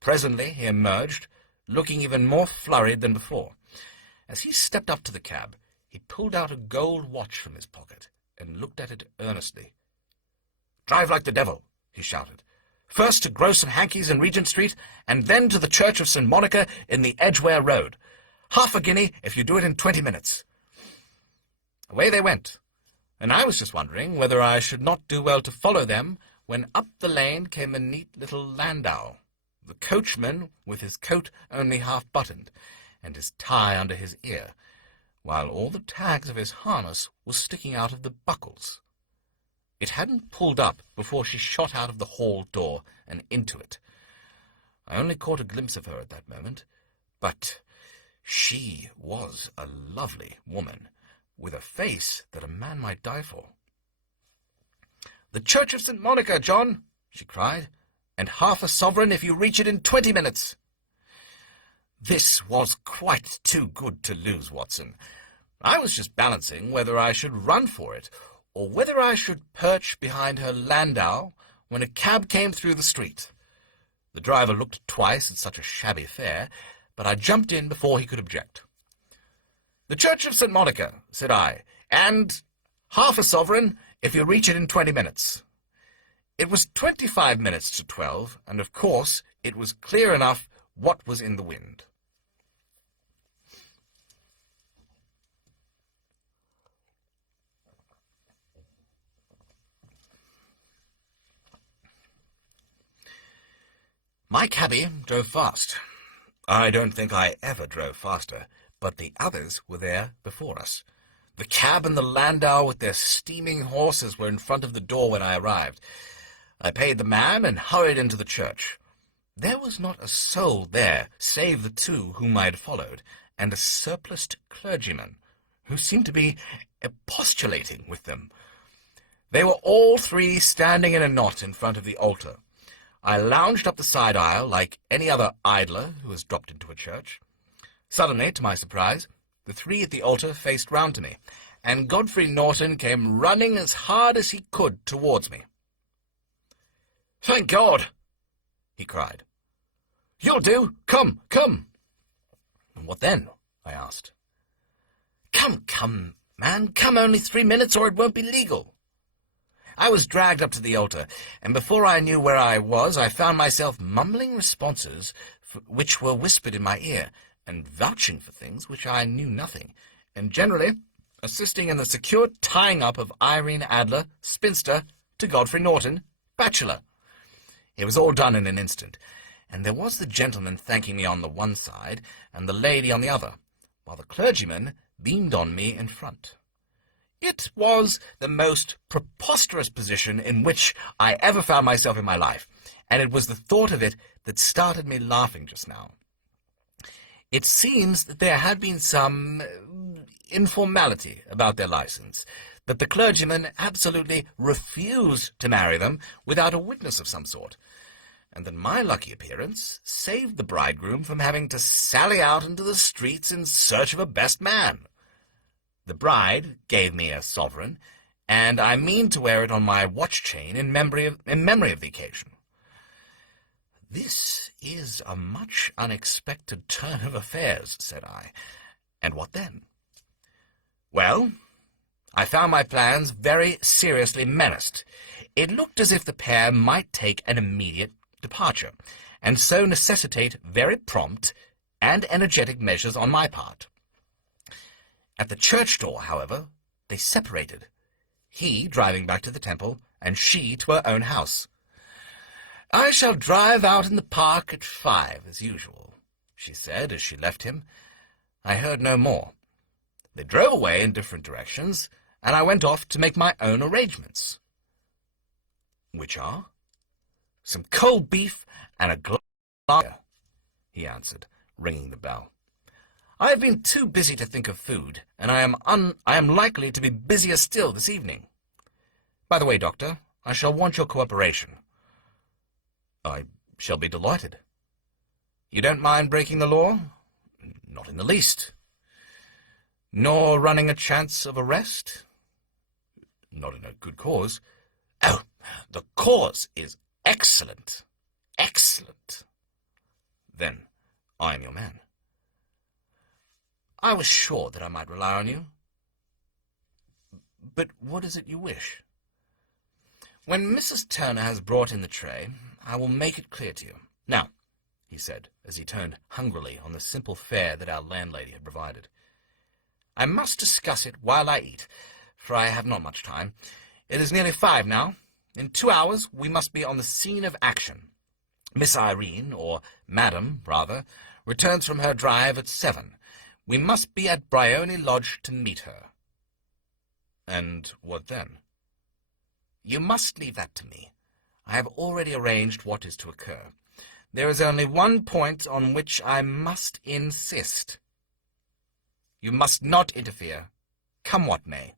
Presently he emerged, looking even more flurried than before. As he stepped up to the cab, he pulled out a gold watch from his pocket and looked at it earnestly. "Drive like the devil," he shouted. "First to Gross and Hankey's in Regent Street, and then to the Church of St. Monica in the Edgware Road. Half a guinea if you do it in 20 minutes. Away they went, and I was just wondering whether I should not do well to follow them when up the lane came a neat little landau, the coachman with his coat only half-buttoned, and his tie under his ear, while all the tags of his harness were sticking out of the buckles. It hadn't pulled up before she shot out of the hall door and into it. I only caught a glimpse of her at that moment, but she was a lovely woman, with a face that a man might die for. "The Church of St. Monica, John," she cried, "and half a sovereign if you reach it in 20 minutes. This was quite too good to lose, Watson. I was just balancing whether I should run for it, or whether I should perch behind her landau when a cab came through the street. The driver looked twice at such a shabby fare, but I jumped in before he could object. 'The Church of St. Monica,' said I, 'and half a sovereign if you reach it in 20 minutes. It was 25 minutes to 12, and of course it was clear enough what was in the wind. My cabby drove fast. I don't think I ever drove faster, but the others were there before us. The cab and the landau with their steaming horses were in front of the door when I arrived. I paid the man and hurried into the church. There was not a soul there save the two whom I had followed, and a surpliced clergyman, who seemed to be expostulating with them. They were all three standing in a knot in front of the altar. I lounged up the side aisle like any other idler who has dropped into a church. Suddenly, to my surprise, the three at the altar faced round to me, and Godfrey Norton came running as hard as he could towards me. "Thank God!" he cried. "You'll do! Come, come!" "And what then?" I asked. Come, man, come, only 3 minutes or it won't be legal." I was dragged up to the altar, and before I knew where I was, I found myself mumbling responses which were whispered in my ear, and vouching for things which I knew nothing, and generally assisting in the secure tying up of Irene Adler, spinster, to Godfrey Norton, bachelor. It was all done in an instant, and there was the gentleman thanking me on the one side, and the lady on the other, while the clergyman beamed on me in front. It was the most preposterous position in which I ever found myself in my life, and it was the thought of it that started me laughing just now. It seems that there had been some informality about their license, that the clergyman absolutely refused to marry them without a witness of some sort, and that my lucky appearance saved the bridegroom from having to sally out into the streets in search of a best man. The bride gave me a sovereign, and I mean to wear it on my watch chain in memory of the occasion. "This is a much unexpected turn of affairs," said I. "And what then?" "Well, I found my plans very seriously menaced. It looked as if the pair might take an immediate departure, and so necessitate very prompt and energetic measures on my part. At the church door, however, they separated, he driving back to the temple, and she to her own house. 'I shall drive out in the park at 5, as usual,' she said as she left him, I heard no more. They drove away in different directions, and I went off to make my own arrangements. Which are? Some cold beef and a glass, he answered, ringing the bell. I have been too busy to think of food, and I am likely to be busier still this evening. By the way, Doctor, I shall want your cooperation. I shall be delighted. You don't mind breaking the law? Not in the least. Nor running a chance of arrest? Not in a good cause. Oh, the cause is excellent. Excellent. Then I am your man. I was sure that I might rely on you. But what is it you wish? When Mrs. Turner has brought in the tray, I will make it clear to you. Now, he said, as he turned hungrily on the simple fare that our landlady had provided, I must discuss it while I eat, for I have not much time. It is nearly 5 now. In 2 hours we must be on the scene of action. Miss Irene, or Madam, rather, returns from her drive at 7. We must be at Briony Lodge to meet her. And what then? You must leave that to me. I have already arranged what is to occur. There is only one point on which I must insist. You must not interfere, come what may.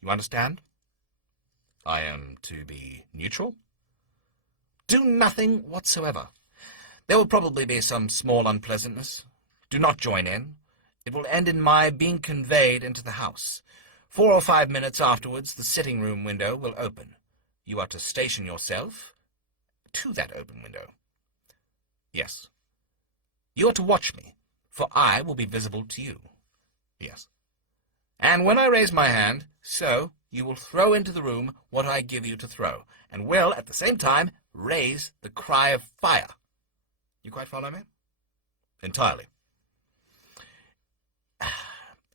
You understand? I am to be neutral? Do nothing whatsoever. There will probably be some small unpleasantness. Do not join in. It will end in my being conveyed into the house. 4 or 5 minutes afterwards, the sitting-room window will open. You are to station yourself to that open window. Yes. You are to watch me, for I will be visible to you. Yes. And when I raise my hand, so you will throw into the room what I give you to throw, and will, at the same time, raise the cry of fire. You quite follow me? Entirely.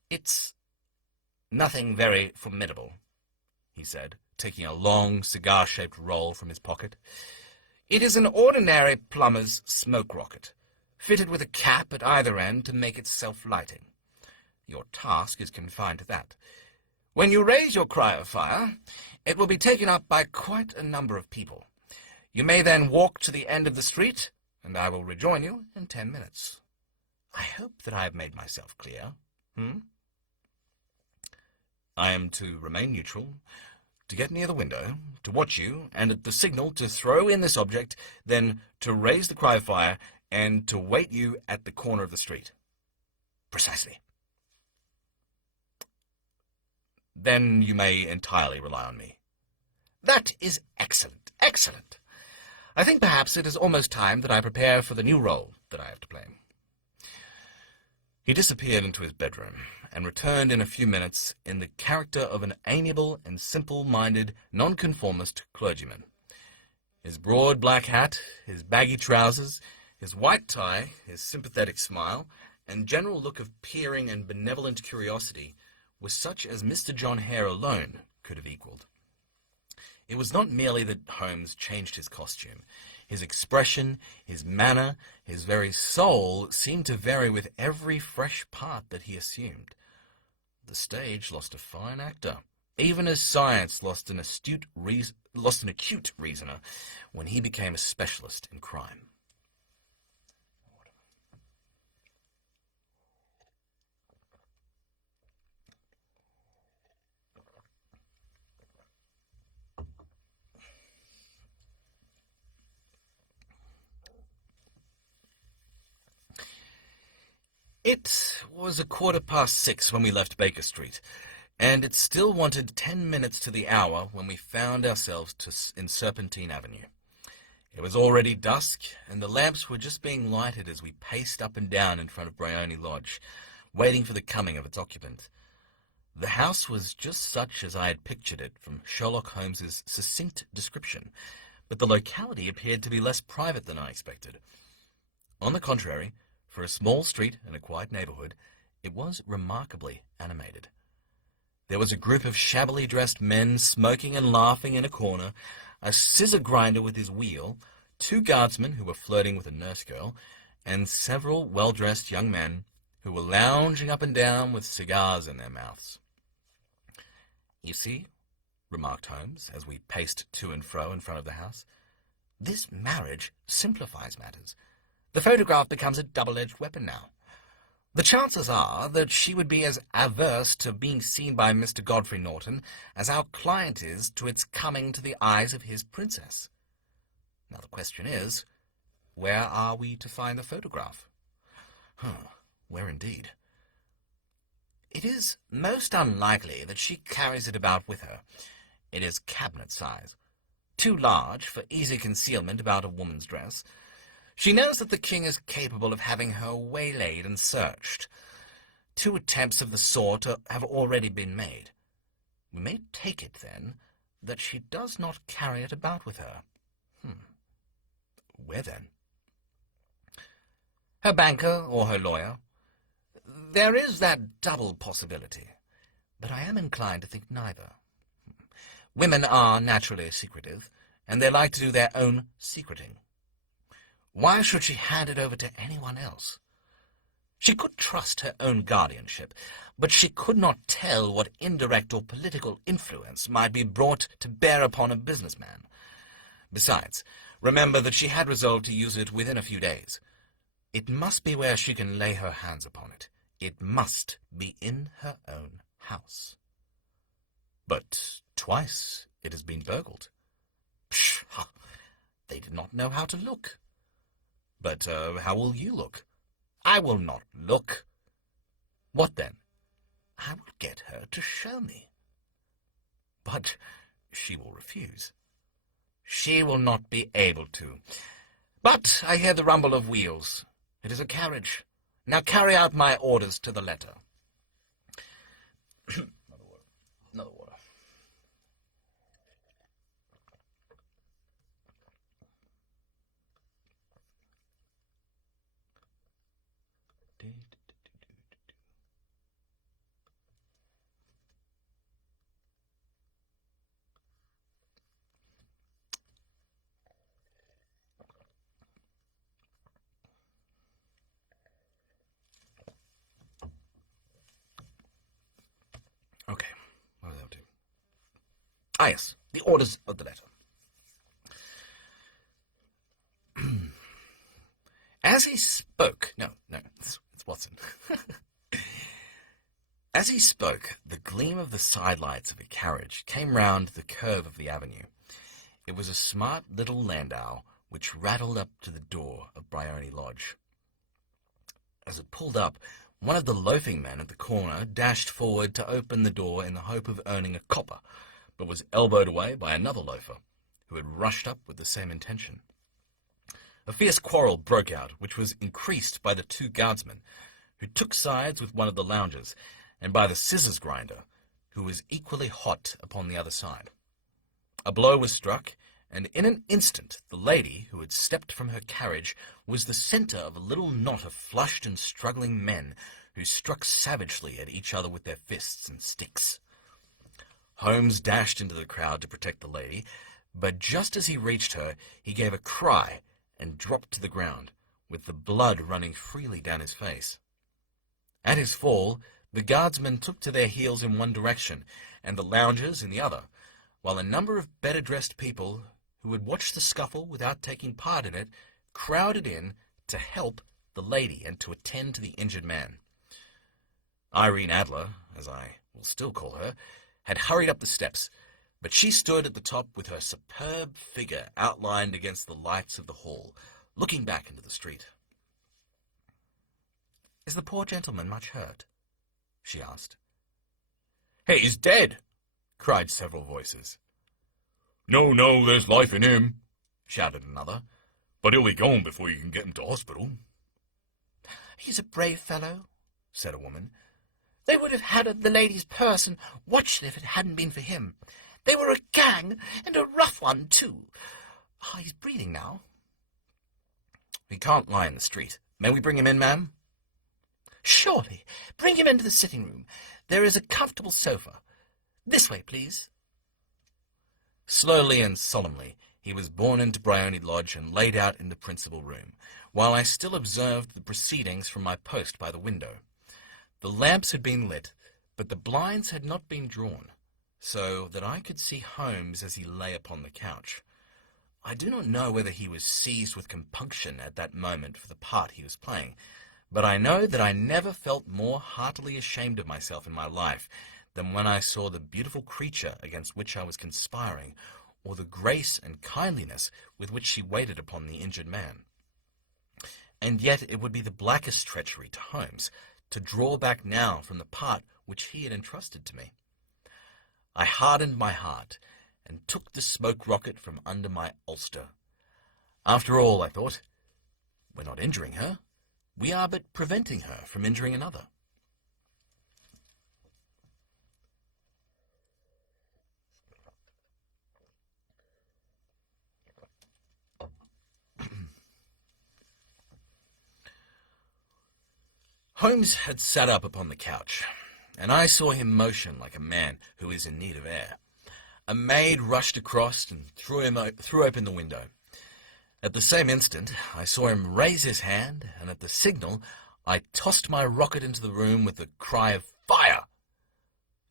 It's nothing very formidable, he said, taking a long cigar-shaped roll from his pocket. It is an ordinary plumber's smoke rocket, fitted with a cap at either end to make it self-lighting. Your task is confined to that. When you raise your cry of fire, it will be taken up by quite a number of people. You may then walk to the end of the street, and I will rejoin you in 10 minutes. I hope that I have made myself clear. I am to remain neutral, to get near the window, to watch you, and at the signal to throw in this object, then to raise the cry of fire, and to wait you at the corner of the street. Precisely. Then you may entirely rely on me. That is excellent, excellent. I think perhaps it is almost time that I prepare for the new role that I have to play. He disappeared into his bedroom, and returned in a few minutes in the character of an amiable and simple-minded nonconformist clergyman. His broad black hat, his baggy trousers, his white tie, his sympathetic smile, and general look of peering and benevolent curiosity was such as Mr. John Hare alone could have equalled. It was not merely that Holmes changed his costume. His expression, his manner, his very soul seemed to vary with every fresh part that he assumed. The stage lost a fine actor, even as science lost an acute reasoner when he became a specialist in crime. It was 6:15 when we left Baker Street, and it still wanted 10 minutes to the hour when we found ourselves in Serpentine Avenue. It was already dusk, and the lamps were just being lighted as we paced up and down in front of Briony Lodge, waiting for the coming of its occupant. The house was just such as I had pictured it from Sherlock Holmes's succinct description, but the locality appeared to be less private than I expected. On the contrary, for a small street and a quiet neighborhood, it was remarkably animated. There was a group of shabbily dressed men smoking and laughing in a corner, a scissor grinder with his wheel, 2 guardsmen who were flirting with a nurse girl, and several well-dressed young men who who were lounging up and down with cigars in their mouths. "You see," remarked Holmes, as we paced to and fro in front of the house, "this marriage simplifies matters. The photograph becomes a double-edged weapon now. The chances are that she would be as averse to being seen by Mr. Godfrey Norton as our client is to its coming to the eyes of his princess. Now the question is, where are we to find the photograph?" Where indeed? "It is most unlikely that she carries it about with her. It is cabinet size, too large for easy concealment about a woman's dress. She knows that the king is capable of having her waylaid and searched. 2 attempts of the sort have already been made. We may take it, then, that she does not carry it about with her. Where, then? Her banker or her lawyer. There is that double possibility, but I am inclined to think neither. Women are naturally secretive, and they like to do their own secreting. Why should she hand it over to anyone else? She could trust her own guardianship, but she could not tell what indirect or political influence might be brought to bear upon a businessman. Besides, remember that she had resolved to use it within a few days. It must be where she can lay her hands upon it. It must be in her own house. But twice it has been burgled. Pshaw! They did not know how to look. But how will you look? I will not look. What then? I will get her to show me. But she will refuse. She will not be able to. But I hear the rumble of wheels. It is a carriage. Now carry out my orders to the letter. Another water. Okay, what was I up to? Ah, yes, the orders of the letter. As he spoke... No, it's Watson. As he spoke, the gleam of the sidelights of a carriage came round the curve of the avenue. It was a smart little landau which rattled up to the door of Bryony Lodge. As it pulled up, one of the loafing men at the corner dashed forward to open the door in the hope of earning a copper, but was elbowed away by another loafer, who had rushed up with the same intention. A fierce quarrel broke out, which was increased by the 2 guardsmen, who took sides with one of the loungers, and by the scissors grinder, who was equally hot upon the other side. A blow was struck, and in an instant the lady, who had stepped from her carriage, was the centre of a little knot of flushed and struggling men, who struck savagely at each other with their fists and sticks. Holmes dashed into the crowd to protect the lady, but just as he reached her, he gave a cry and dropped to the ground, with the blood running freely down his face. At his fall, the guardsmen took to their heels in one direction, and the loungers in the other, while a number of better-dressed people, who had watched the scuffle without taking part in it, crowded in to help the lady and to attend to the injured man. Irene Adler, as I will still call her, had hurried up the steps, but she stood at the top with her superb figure outlined against the lights of the hall, looking back into the street. "Is the poor gentleman much hurt?" she asked. "He's dead!" cried several voices. No, there's life in him," shouted another. "But he'll be gone before you can get him to hospital." "He's a brave fellow," said a woman. "They would have had the lady's purse and watched it if it hadn't been for him. They were a gang, and a rough one, too. He's breathing now." "He can't lie in the street. May we bring him in, ma'am?" "Surely. Bring him into the sitting-room. There is a comfortable sofa. This way, please." Slowly and solemnly he was borne into Bryony Lodge and laid out in the principal room, while I still observed the proceedings from my post by the window. The lamps had been lit, but the blinds had not been drawn, so that I could see Holmes as he lay upon the couch. I do not know whether he was seized with compunction at that moment for the part he was playing, but I know that I never felt more heartily ashamed of myself in my life than when I saw the beautiful creature against which I was conspiring, or the grace and kindliness with which she waited upon the injured man. And yet it would be the blackest treachery to Holmes to draw back now from the part which he had entrusted to me. I hardened my heart, and took the smoke rocket from under my ulster. After all, I thought, we're not injuring her. We are but preventing her from injuring another. Holmes had sat up upon the couch, and I saw him motion like a man who is in need of air. A maid rushed across and threw open the window. At the same instant, I saw him raise his hand, and at the signal, I tossed my rocket into the room with the cry of "Fire!"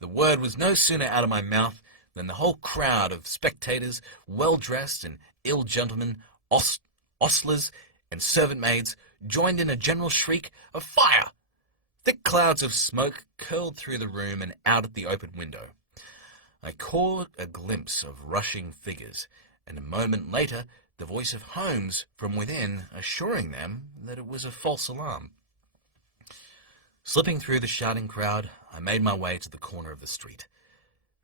The word was no sooner out of my mouth than the whole crowd of spectators, well-dressed and ill gentlemen, ostlers, and servant-maids, joined in a general shriek of "Fire!" Thick clouds of smoke curled through the room and out at the open window. I caught a glimpse of rushing figures, and a moment later the voice of Holmes from within assuring them that it was a false alarm. Slipping through the shouting crowd, I made my way to the corner of the street,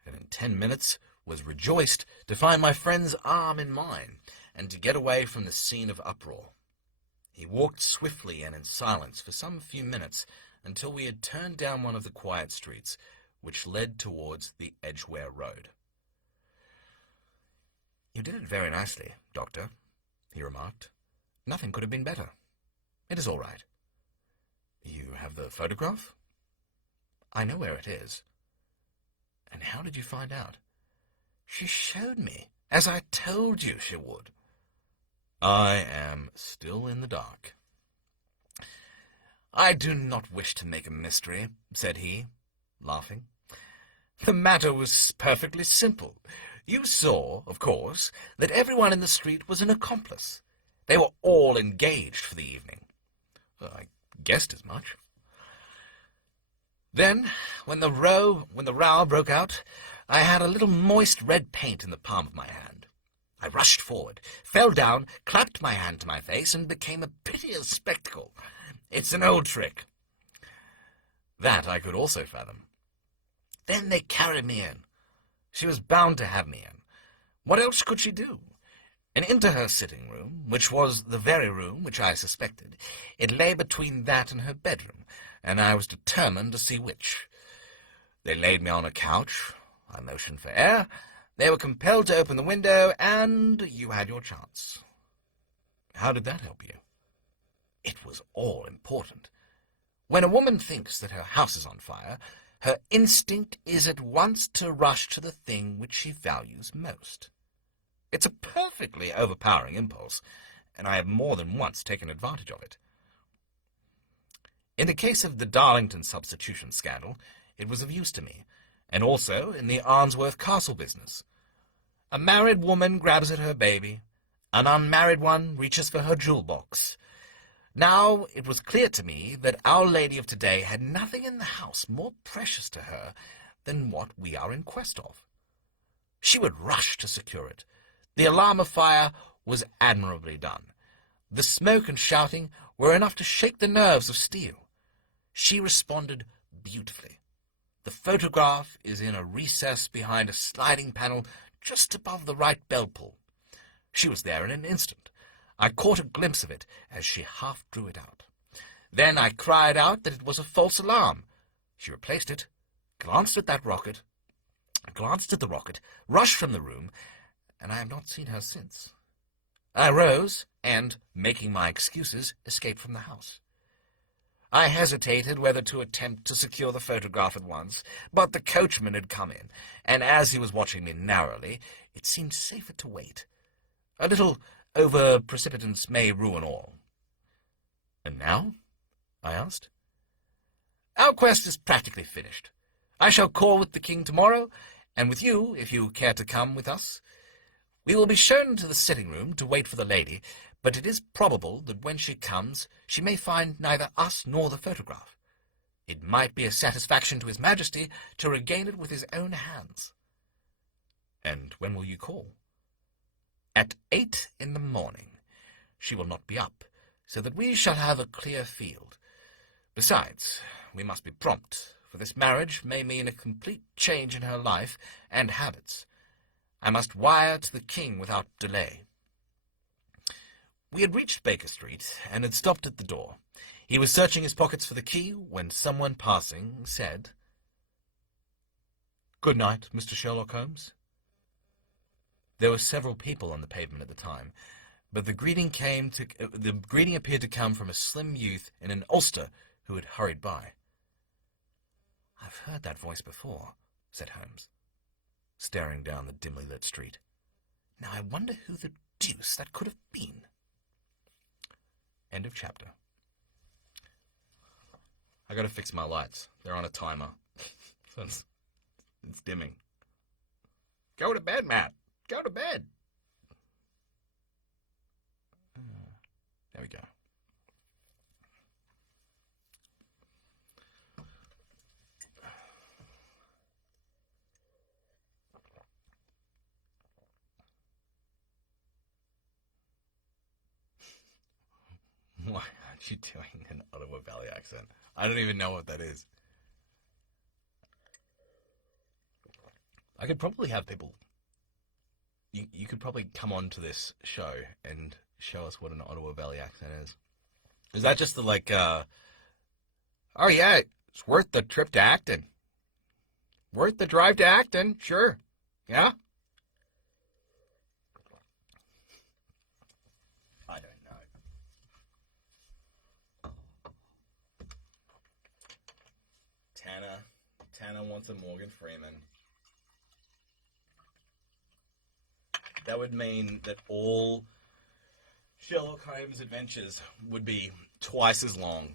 and in 10 minutes was rejoiced to find my friend's arm in mine, and to get away from the scene of uproar. He walked swiftly and in silence for some few minutes, until we had turned down one of the quiet streets, which led towards the Edgware Road. "You did it very nicely, Doctor," he remarked. "Nothing could have been better. It is all right. You have the photograph?" "I know where it is." "And how did you find out?" "She showed me, as I told you she would." "I am still in the dark." "I do not wish to make a mystery," said he, laughing. "The matter was perfectly simple. You saw, of course, that everyone in the street was an accomplice. They were all engaged for the evening." "I guessed as much." "Then, when the row broke out, I had a little moist red paint in the palm of my hand. I rushed forward, fell down, clapped my hand to my face, and became a piteous spectacle. It's an old trick." "That I could also fathom." "Then they carried me in. She was bound to have me in. What else could she do? And into her sitting room, which was the very room which I suspected. It lay between that and her bedroom, and I was determined to see which. They laid me on a couch. I motioned for air. They were compelled to open the window, and you had your chance." "How did that help you?" "It was all important. When a woman thinks that her house is on fire, her instinct is at once to rush to the thing which she values most. It's a perfectly overpowering impulse, and I have more than once taken advantage of it. In the case of the Darlington substitution scandal, it was of use to me, and also in the Arnsworth Castle business. A married woman grabs at her baby, an unmarried one reaches for her jewel box. Now it was clear to me that Our Lady of today had nothing in the house more precious to her than what we are in quest of. She would rush to secure it. The alarm of fire was admirably done. The smoke and shouting were enough to shake the nerves of steel. She responded beautifully. The photograph is in a recess behind a sliding panel just above the right bell pull. She was there in an instant. I caught a glimpse of it as she half drew it out. Then I cried out that it was a false alarm. She replaced it, glanced at the rocket, rushed from the room, and I have not seen her since. I rose and, making my excuses, escaped from the house. I hesitated whether to attempt to secure the photograph at once, but the coachman had come in, and as he was watching me narrowly, it seemed safer to wait. A little over-precipitance may ruin all." "And now?" I asked. Our quest is practically finished. I shall call with the king tomorrow, and with you, if you care to come with us. We will be shown to the sitting room to wait for the lady, but it is probable that when she comes, she may find neither us nor the photograph. It might be a satisfaction to His Majesty to regain it with his own hands. And when will you call? At 8 in the morning. She will not be up, so that we shall have a clear field. Besides, we must be prompt, for this marriage may mean a complete change in her life and habits. I must wire to the king without delay. We had reached Baker Street, and had stopped at the door. He was searching his pockets for the key, when someone passing said, "Good night, Mr. Sherlock Holmes." There were several people on the pavement at the time, but the greeting appeared to come from a slim youth in an ulster who had hurried by. "I've heard that voice before," said Holmes, staring down the dimly lit street. "Now I wonder who the deuce that could have been." End of chapter. I gotta fix my lights. They're on a timer. It's dimming. Go to bed, Matt. Go to bed. There we go. Why aren't you doing an Ottawa Valley accent? I don't even know what that is. I could probably have people... You could probably come on to this show and show us what an Ottawa Valley accent is. Is that just the, like, oh, yeah, it's worth the trip to Acton. Worth the drive to Acton, sure. Yeah? I don't know. Tanner wants a Morgan Freeman. That would mean that all Sherlock Holmes adventures would be twice as long.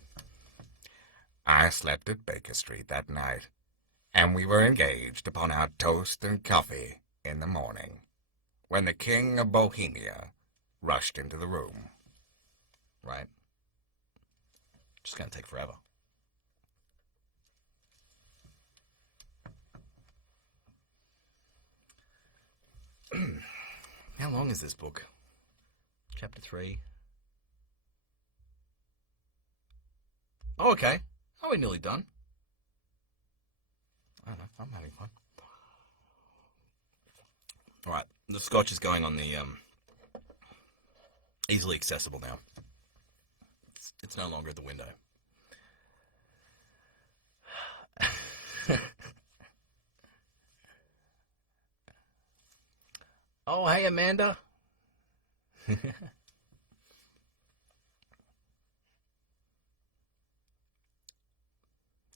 I slept at Baker Street that night, and we were engaged upon our toast and coffee in the morning, when the King of Bohemia rushed into the room. Right? Just gonna take forever. How long is this book? Chapter 3. Oh, okay. Oh, we're nearly done. I don't know. I'm having fun. All right. The scotch is going on the easily accessible now. It's no longer at the window. Oh, hey, Amanda.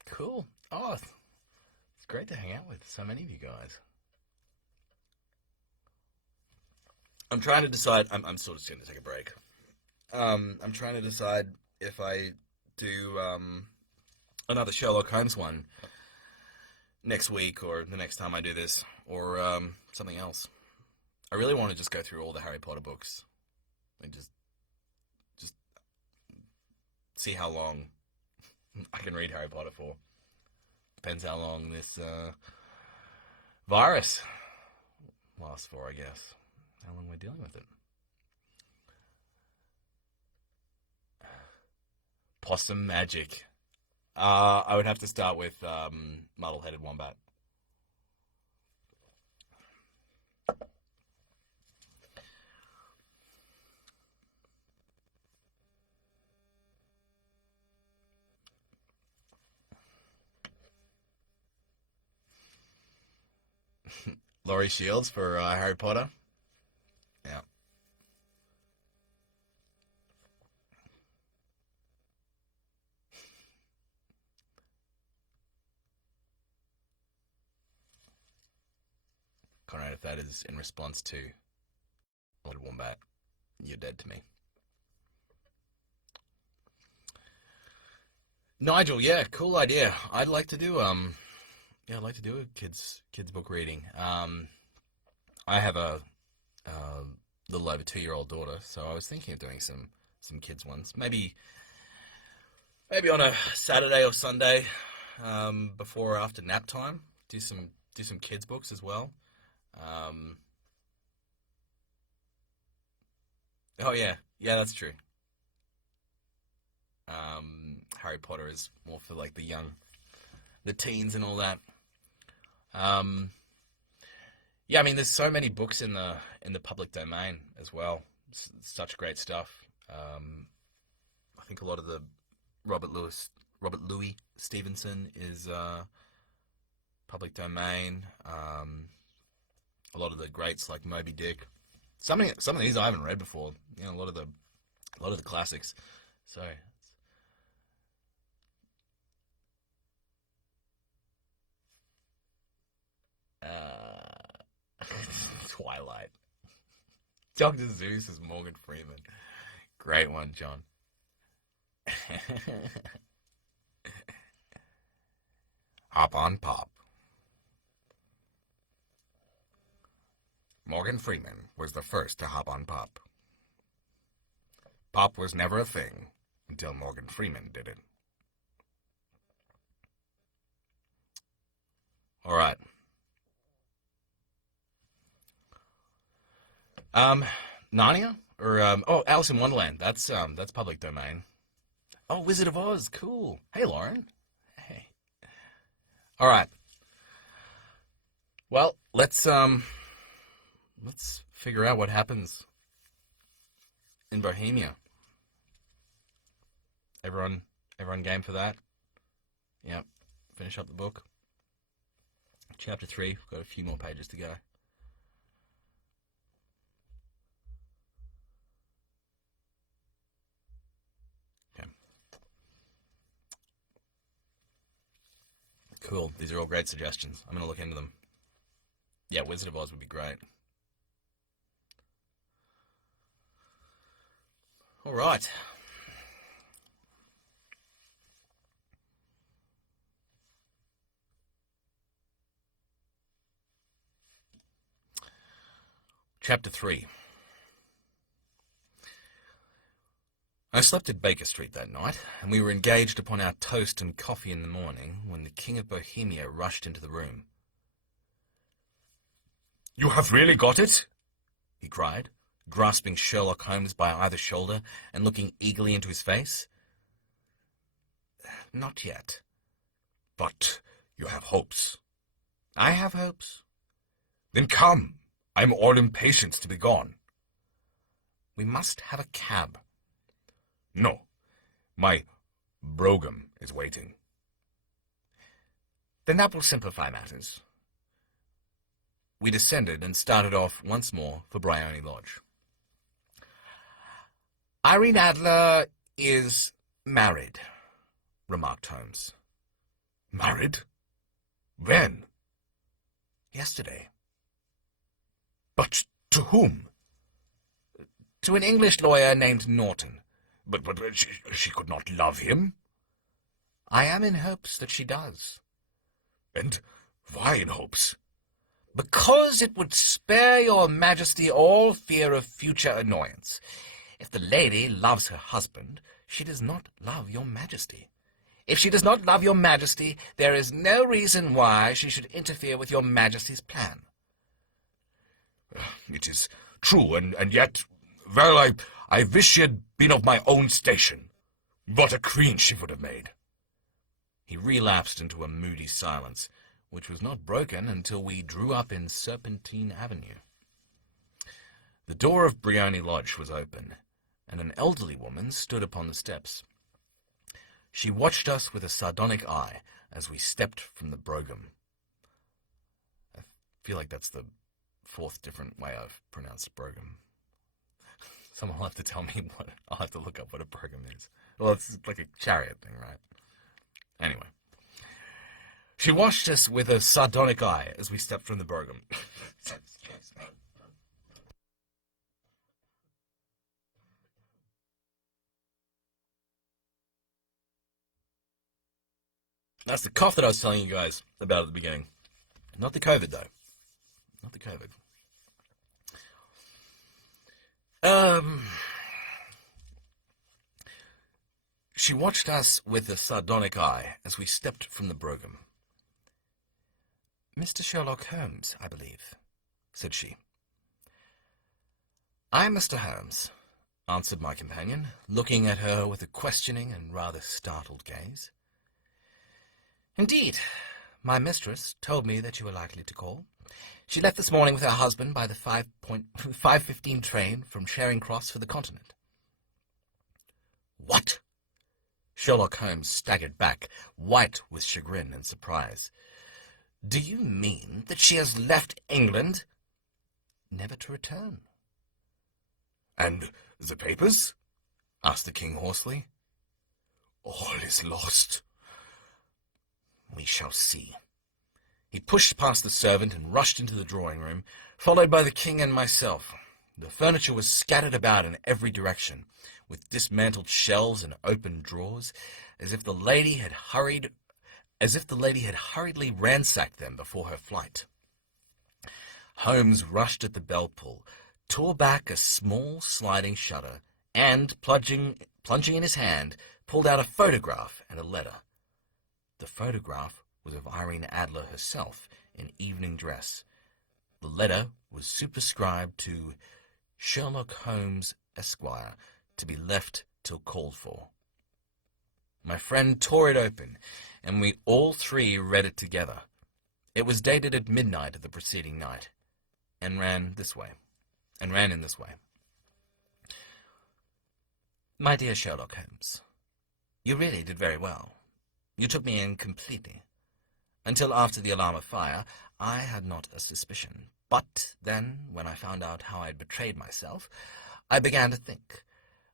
Cool. Oh, it's great to hang out with so many of you guys. I'm trying to decide. I'm sort of just going to take a break. I'm trying to decide if I do another Sherlock Holmes one next week or the next time I do this, or something else. I really want to just go through all the Harry Potter books and just see how long I can read Harry Potter for. Depends how long this virus lasts for, I guess. How long we're dealing with it. Possum magic. I would have to start with Muddle-Headed Wombat. Laurie Shields for Harry Potter. Yeah. Conrad, if that is in response to Little Wombat, you're dead to me. Nigel, yeah, cool idea. I'd like to do a kids book reading. I have a little over 2-year-old daughter, so I was thinking of doing some kids ones. Maybe on a Saturday or Sunday, before or after nap time. Do some kids books as well. Oh yeah, that's true. Harry Potter is more for like the teens and all that. Yeah, I mean, there's so many books in the public domain as well. Such great stuff. I think a lot of the Robert Louis Stevenson is public domain. A lot of the greats like Moby Dick. Some of these I haven't read before. You know, a lot of the classics. So. Twilight. Dr. Zeus is Morgan Freeman. Great one, John. Hop on Pop. Morgan Freeman was the first to hop on Pop. Pop was never a thing until Morgan Freeman did it. All right. Narnia or Alice in Wonderland. That's public domain. Oh, Wizard of Oz. Cool. Hey, Lauren. Hey. All right. Well, let's figure out what happens in Bohemia. Everyone game for that? Yep. Finish up the book. Chapter 3. We've got a few more pages to go. Okay. Cool. These are all great suggestions. I'm going to look into them. Yeah, Wizard of Oz would be great. All right. Chapter 3. I slept at Baker Street that night, and we were engaged upon our toast and coffee in the morning when the King of Bohemia rushed into the room. You have really got it? He cried, grasping Sherlock Holmes by either shoulder and looking eagerly into his face. Not yet. But you have hopes. I have hopes. Then come. I am all impatience to be gone. We must have a cab. No. My brougham is waiting. Then that will simplify matters. We descended and started off once more for Briony Lodge. Irene Adler is married, remarked Holmes. Married? When? Yesterday. But to whom? To an English lawyer named Norton. But she could not love him? I am in hopes that she does. And why in hopes? Because it would spare your majesty all fear of future annoyance. If the lady loves her husband, she does not love your majesty. If she does not love your majesty, there is no reason why she should interfere with your majesty's plan. It is true, and yet, well, I wish she had been of my own station. What a queen she would have made. He relapsed into a moody silence, which was not broken until we drew up in Serpentine Avenue. The door of Briony Lodge was open, and an elderly woman stood upon the steps. She watched us with a sardonic eye as we stepped from the brougham. I feel like that's the 4th different way I've pronounced brougham. Someone will have to tell me what. I'll have to look up what a brougham is. Well, it's like a chariot thing, right? Anyway. She watched us with a sardonic eye as we stepped from the brougham. That's the cough that I was telling you guys about at the beginning. Not the COVID, though. Not the COVID. She watched us with a sardonic eye as we stepped from the brougham. "Mr. Sherlock Holmes, I believe," said she. "I am Mr. Holmes," answered my companion, looking at her with a questioning and rather startled gaze. "Indeed, my mistress told me that you were likely to call. She left this morning with her husband by the 5:15 train from Charing Cross for the Continent." "What?" Sherlock Holmes staggered back, white with chagrin and surprise. "Do you mean that she has left England, never to return?" "And the papers?" asked the king hoarsely. "All is lost." "We shall see." He pushed past the servant and rushed into the drawing-room, followed by the king and myself. The furniture was scattered about in every direction, with dismantled shelves and open drawers, as if the lady had hurriedly ransacked them before her flight. Holmes rushed at the bell pull, tore back a small sliding shutter, and, plunging in his hand, pulled out a photograph and a letter. The photograph was of Irene Adler herself in evening dress. The letter was superscribed to Sherlock Holmes, Esquire, to be left till called for. My friend tore it open, and we all three read it together. It was dated at midnight of the preceding night, and ran in this way. "My dear Sherlock Holmes, you really did very well. You took me in completely. Until after the alarm of fire, I had not a suspicion. But then, when I found out how I had betrayed myself, I began to think.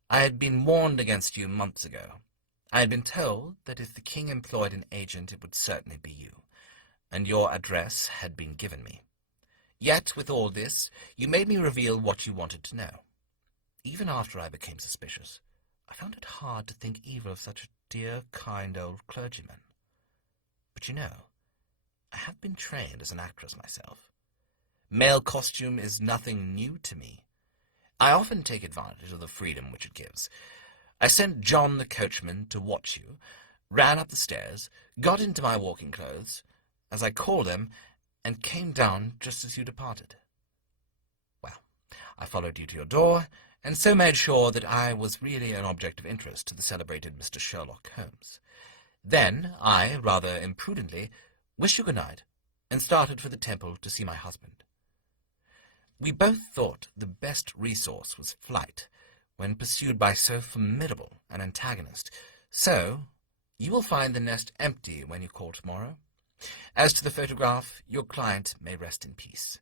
I had been warned against you months ago. I had been told that if the king employed an agent, it would certainly be you, and your address had been given me. Yet, with all this, you made me reveal what you wanted to know. Even after I became suspicious, I found it hard to think evil of such a dear, kind old clergyman. But you know, I have been trained as an actress myself. Male costume is nothing new to me. I often take advantage of the freedom which it gives. I sent John the coachman to watch you, ran up the stairs, got into my walking clothes, as I called him, and came down just as you departed. Well, I followed you to your door, and so made sure that I was really an object of interest to the celebrated Mr. Sherlock Holmes. Then I, rather imprudently, wished you good night, and started for the temple to see my husband. We both thought the best resource was flight, when pursued by so formidable an antagonist. So, you will find the nest empty when you call tomorrow. As to the photograph, your client may rest in peace.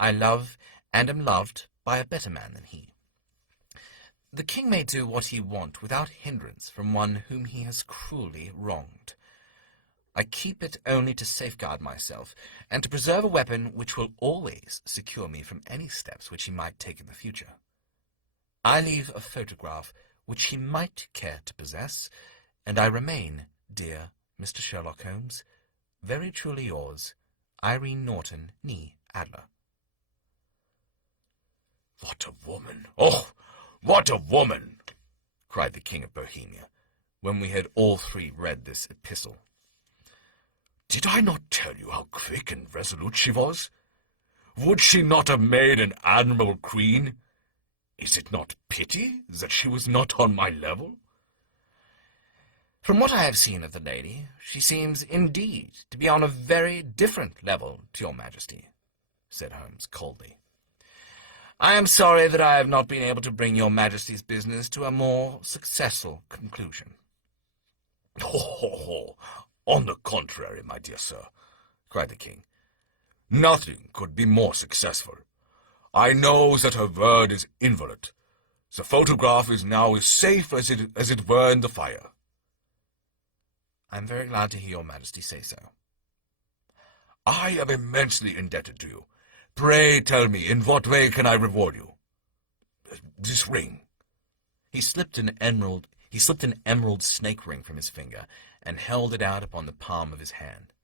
I love and am loved by a better man than he. The king may do what he want without hindrance from one whom he has cruelly wronged. I keep it only to safeguard myself, and to preserve a weapon which will always secure me from any steps which he might take in the future. I leave a photograph which he might care to possess, and I remain, dear Mr. Sherlock Holmes, very truly yours, Irene Norton, née Adler. "What a woman! Oh, what a woman!" cried the King of Bohemia, when we had all three read this epistle. "Did I not tell you how quick and resolute she was? Would she not have made an admirable queen? Is it not pity that she was not on my level?" From what I have seen of the lady, she seems indeed to be on a very different level to your majesty, said Holmes coldly. I am sorry that I have not been able to bring your majesty's business to a more successful conclusion. "Oh, on the contrary, my dear sir," cried the king. "Nothing could be more successful. I know that her word is inviolate. The photograph is now as safe as it were in the fire." I am very glad to hear your majesty say so. "I am immensely indebted to you. Pray tell me, in what way can I reward you? This ring." He slipped an emerald He slipped an emerald snake ring from his finger and held it out upon the palm of his hand.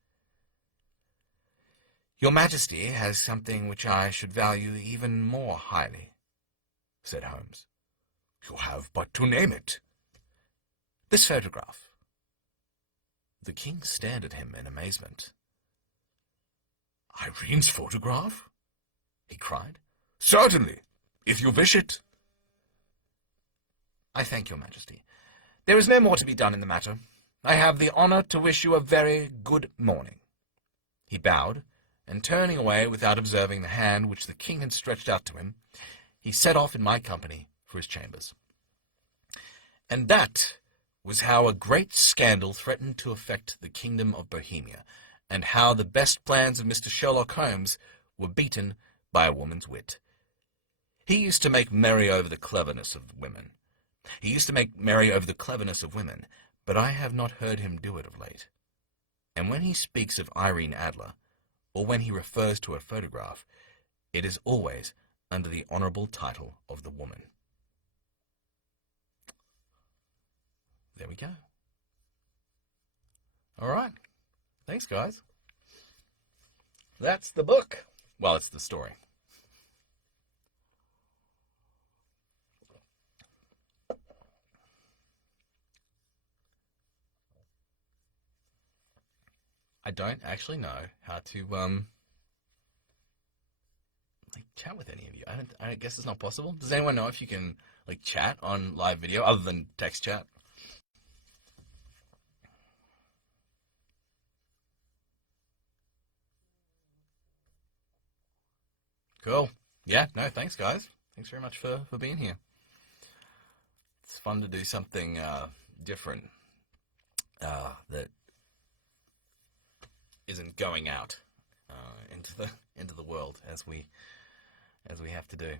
"Your Majesty has something which I should value even more highly," said Holmes. "You have but to name it." "This photograph." The king stared at him in amazement. "Irene's photograph?" he cried. "Certainly, if you wish it." "I thank your Majesty. There is no more to be done in the matter. I have the honor to wish you a very good morning." He bowed, and turning away without observing the hand which the king had stretched out to him, he set off in my company for his chambers. And that was how a great scandal threatened to affect the kingdom of Bohemia, and how the best plans of Mr. Sherlock Holmes were beaten by a woman's wit. He used to make merry over the cleverness of women. But I have not heard him do it of late. And when he speaks of Irene Adler, or when he refers to a photograph, it is always under the honorable title of the woman. There we go. All right. Thanks, guys. That's the book. Well, it's the story. I don't actually know how to chat with any of you. I guess it's not possible. Does anyone know if you can chat on live video other than text chat? Cool. Yeah, no, thanks guys. Thanks very much for being here. It's fun to do something different that isn't going out into the world as we have to do.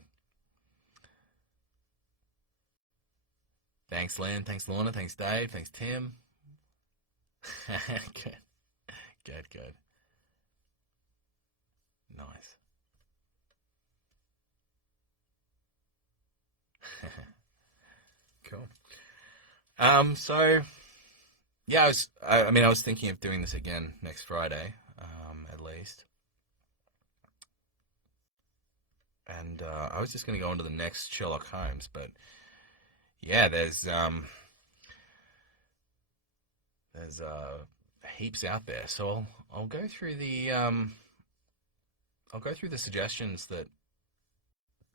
Thanks, Lynn. Thanks, Lorna. Thanks, Dave. Thanks, Tim. Good. Nice. Cool. So yeah, I was thinking of doing this again next Friday, at least. And I was just going to go on to the next Sherlock Holmes, but yeah, there's heaps out there. So I'll go through the suggestions that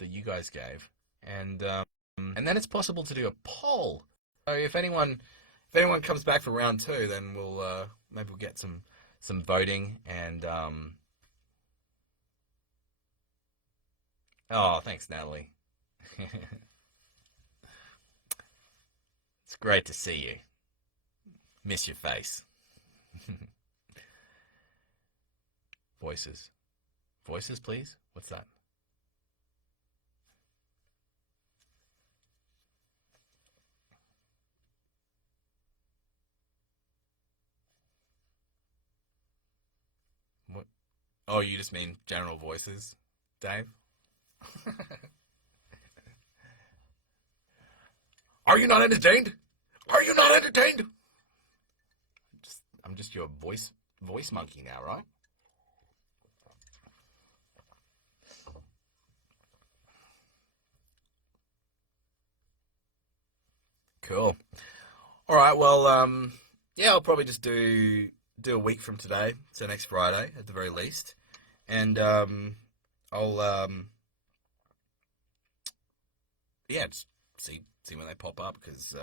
you guys gave, and then it's possible to do a poll. So if anyone comes back for round 2, then maybe we'll get some voting and oh, thanks, Natalie. It's great to see you. Miss your face. Voices, please. What's that? What? Oh, you just mean general voices, Dave? Are you not entertained? Are you not entertained? I'm just your voice monkey now, right? Cool. All right. Well, yeah, I'll probably just do a week from today, so next Friday at the very least, and I'll yeah, just see when they pop up, because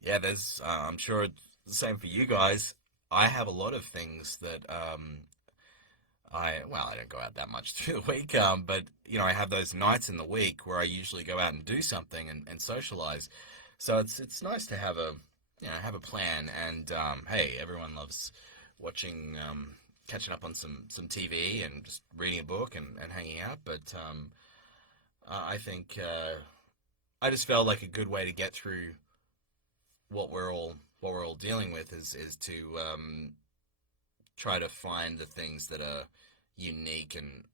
yeah, there's I'm sure it's the same for you guys. I have a lot of things that I don't go out that much through the week, but I have those nights in the week where I usually go out and do something and socialize. So it's nice to have a plan, and hey, everyone loves watching, catching up on some TV and just reading a book and hanging out. But I think I just felt like a good way to get through what we're all dealing with is to try to find the things that are unique and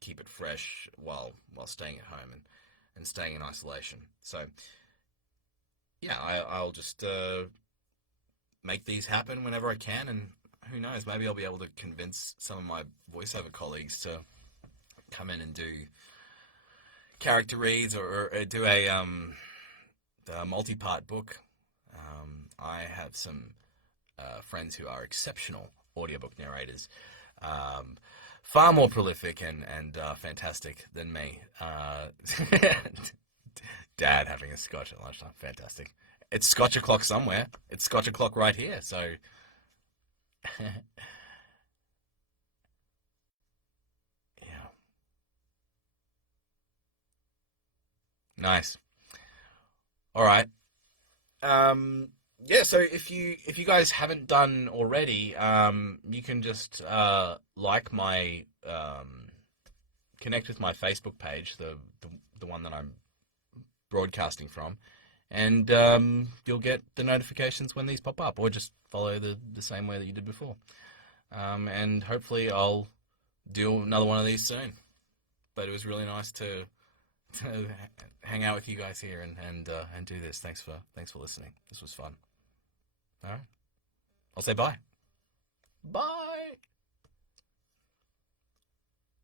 keep it fresh while staying at home and staying in isolation. So yeah, I'll just make these happen whenever I can, and who knows, maybe I'll be able to convince some of my voiceover colleagues to come in and do character reads or do a multi-part book. I have some friends who are exceptional audiobook narrators, far more prolific and fantastic than me. Dad having a scotch at lunchtime, fantastic. It's Scotch o'clock somewhere. It's Scotch o'clock right here, so... yeah. Nice. All right. Yeah, so if you guys haven't done already, you can just like my connect with my Facebook page, the one that I'm broadcasting from, and you'll get the notifications when these pop up, or just follow the same way that you did before. And hopefully I'll do another one of these soon. But it was really nice to hang out with you guys here and do this. Thanks for listening. This was fun. All right. I'll say bye. Bye.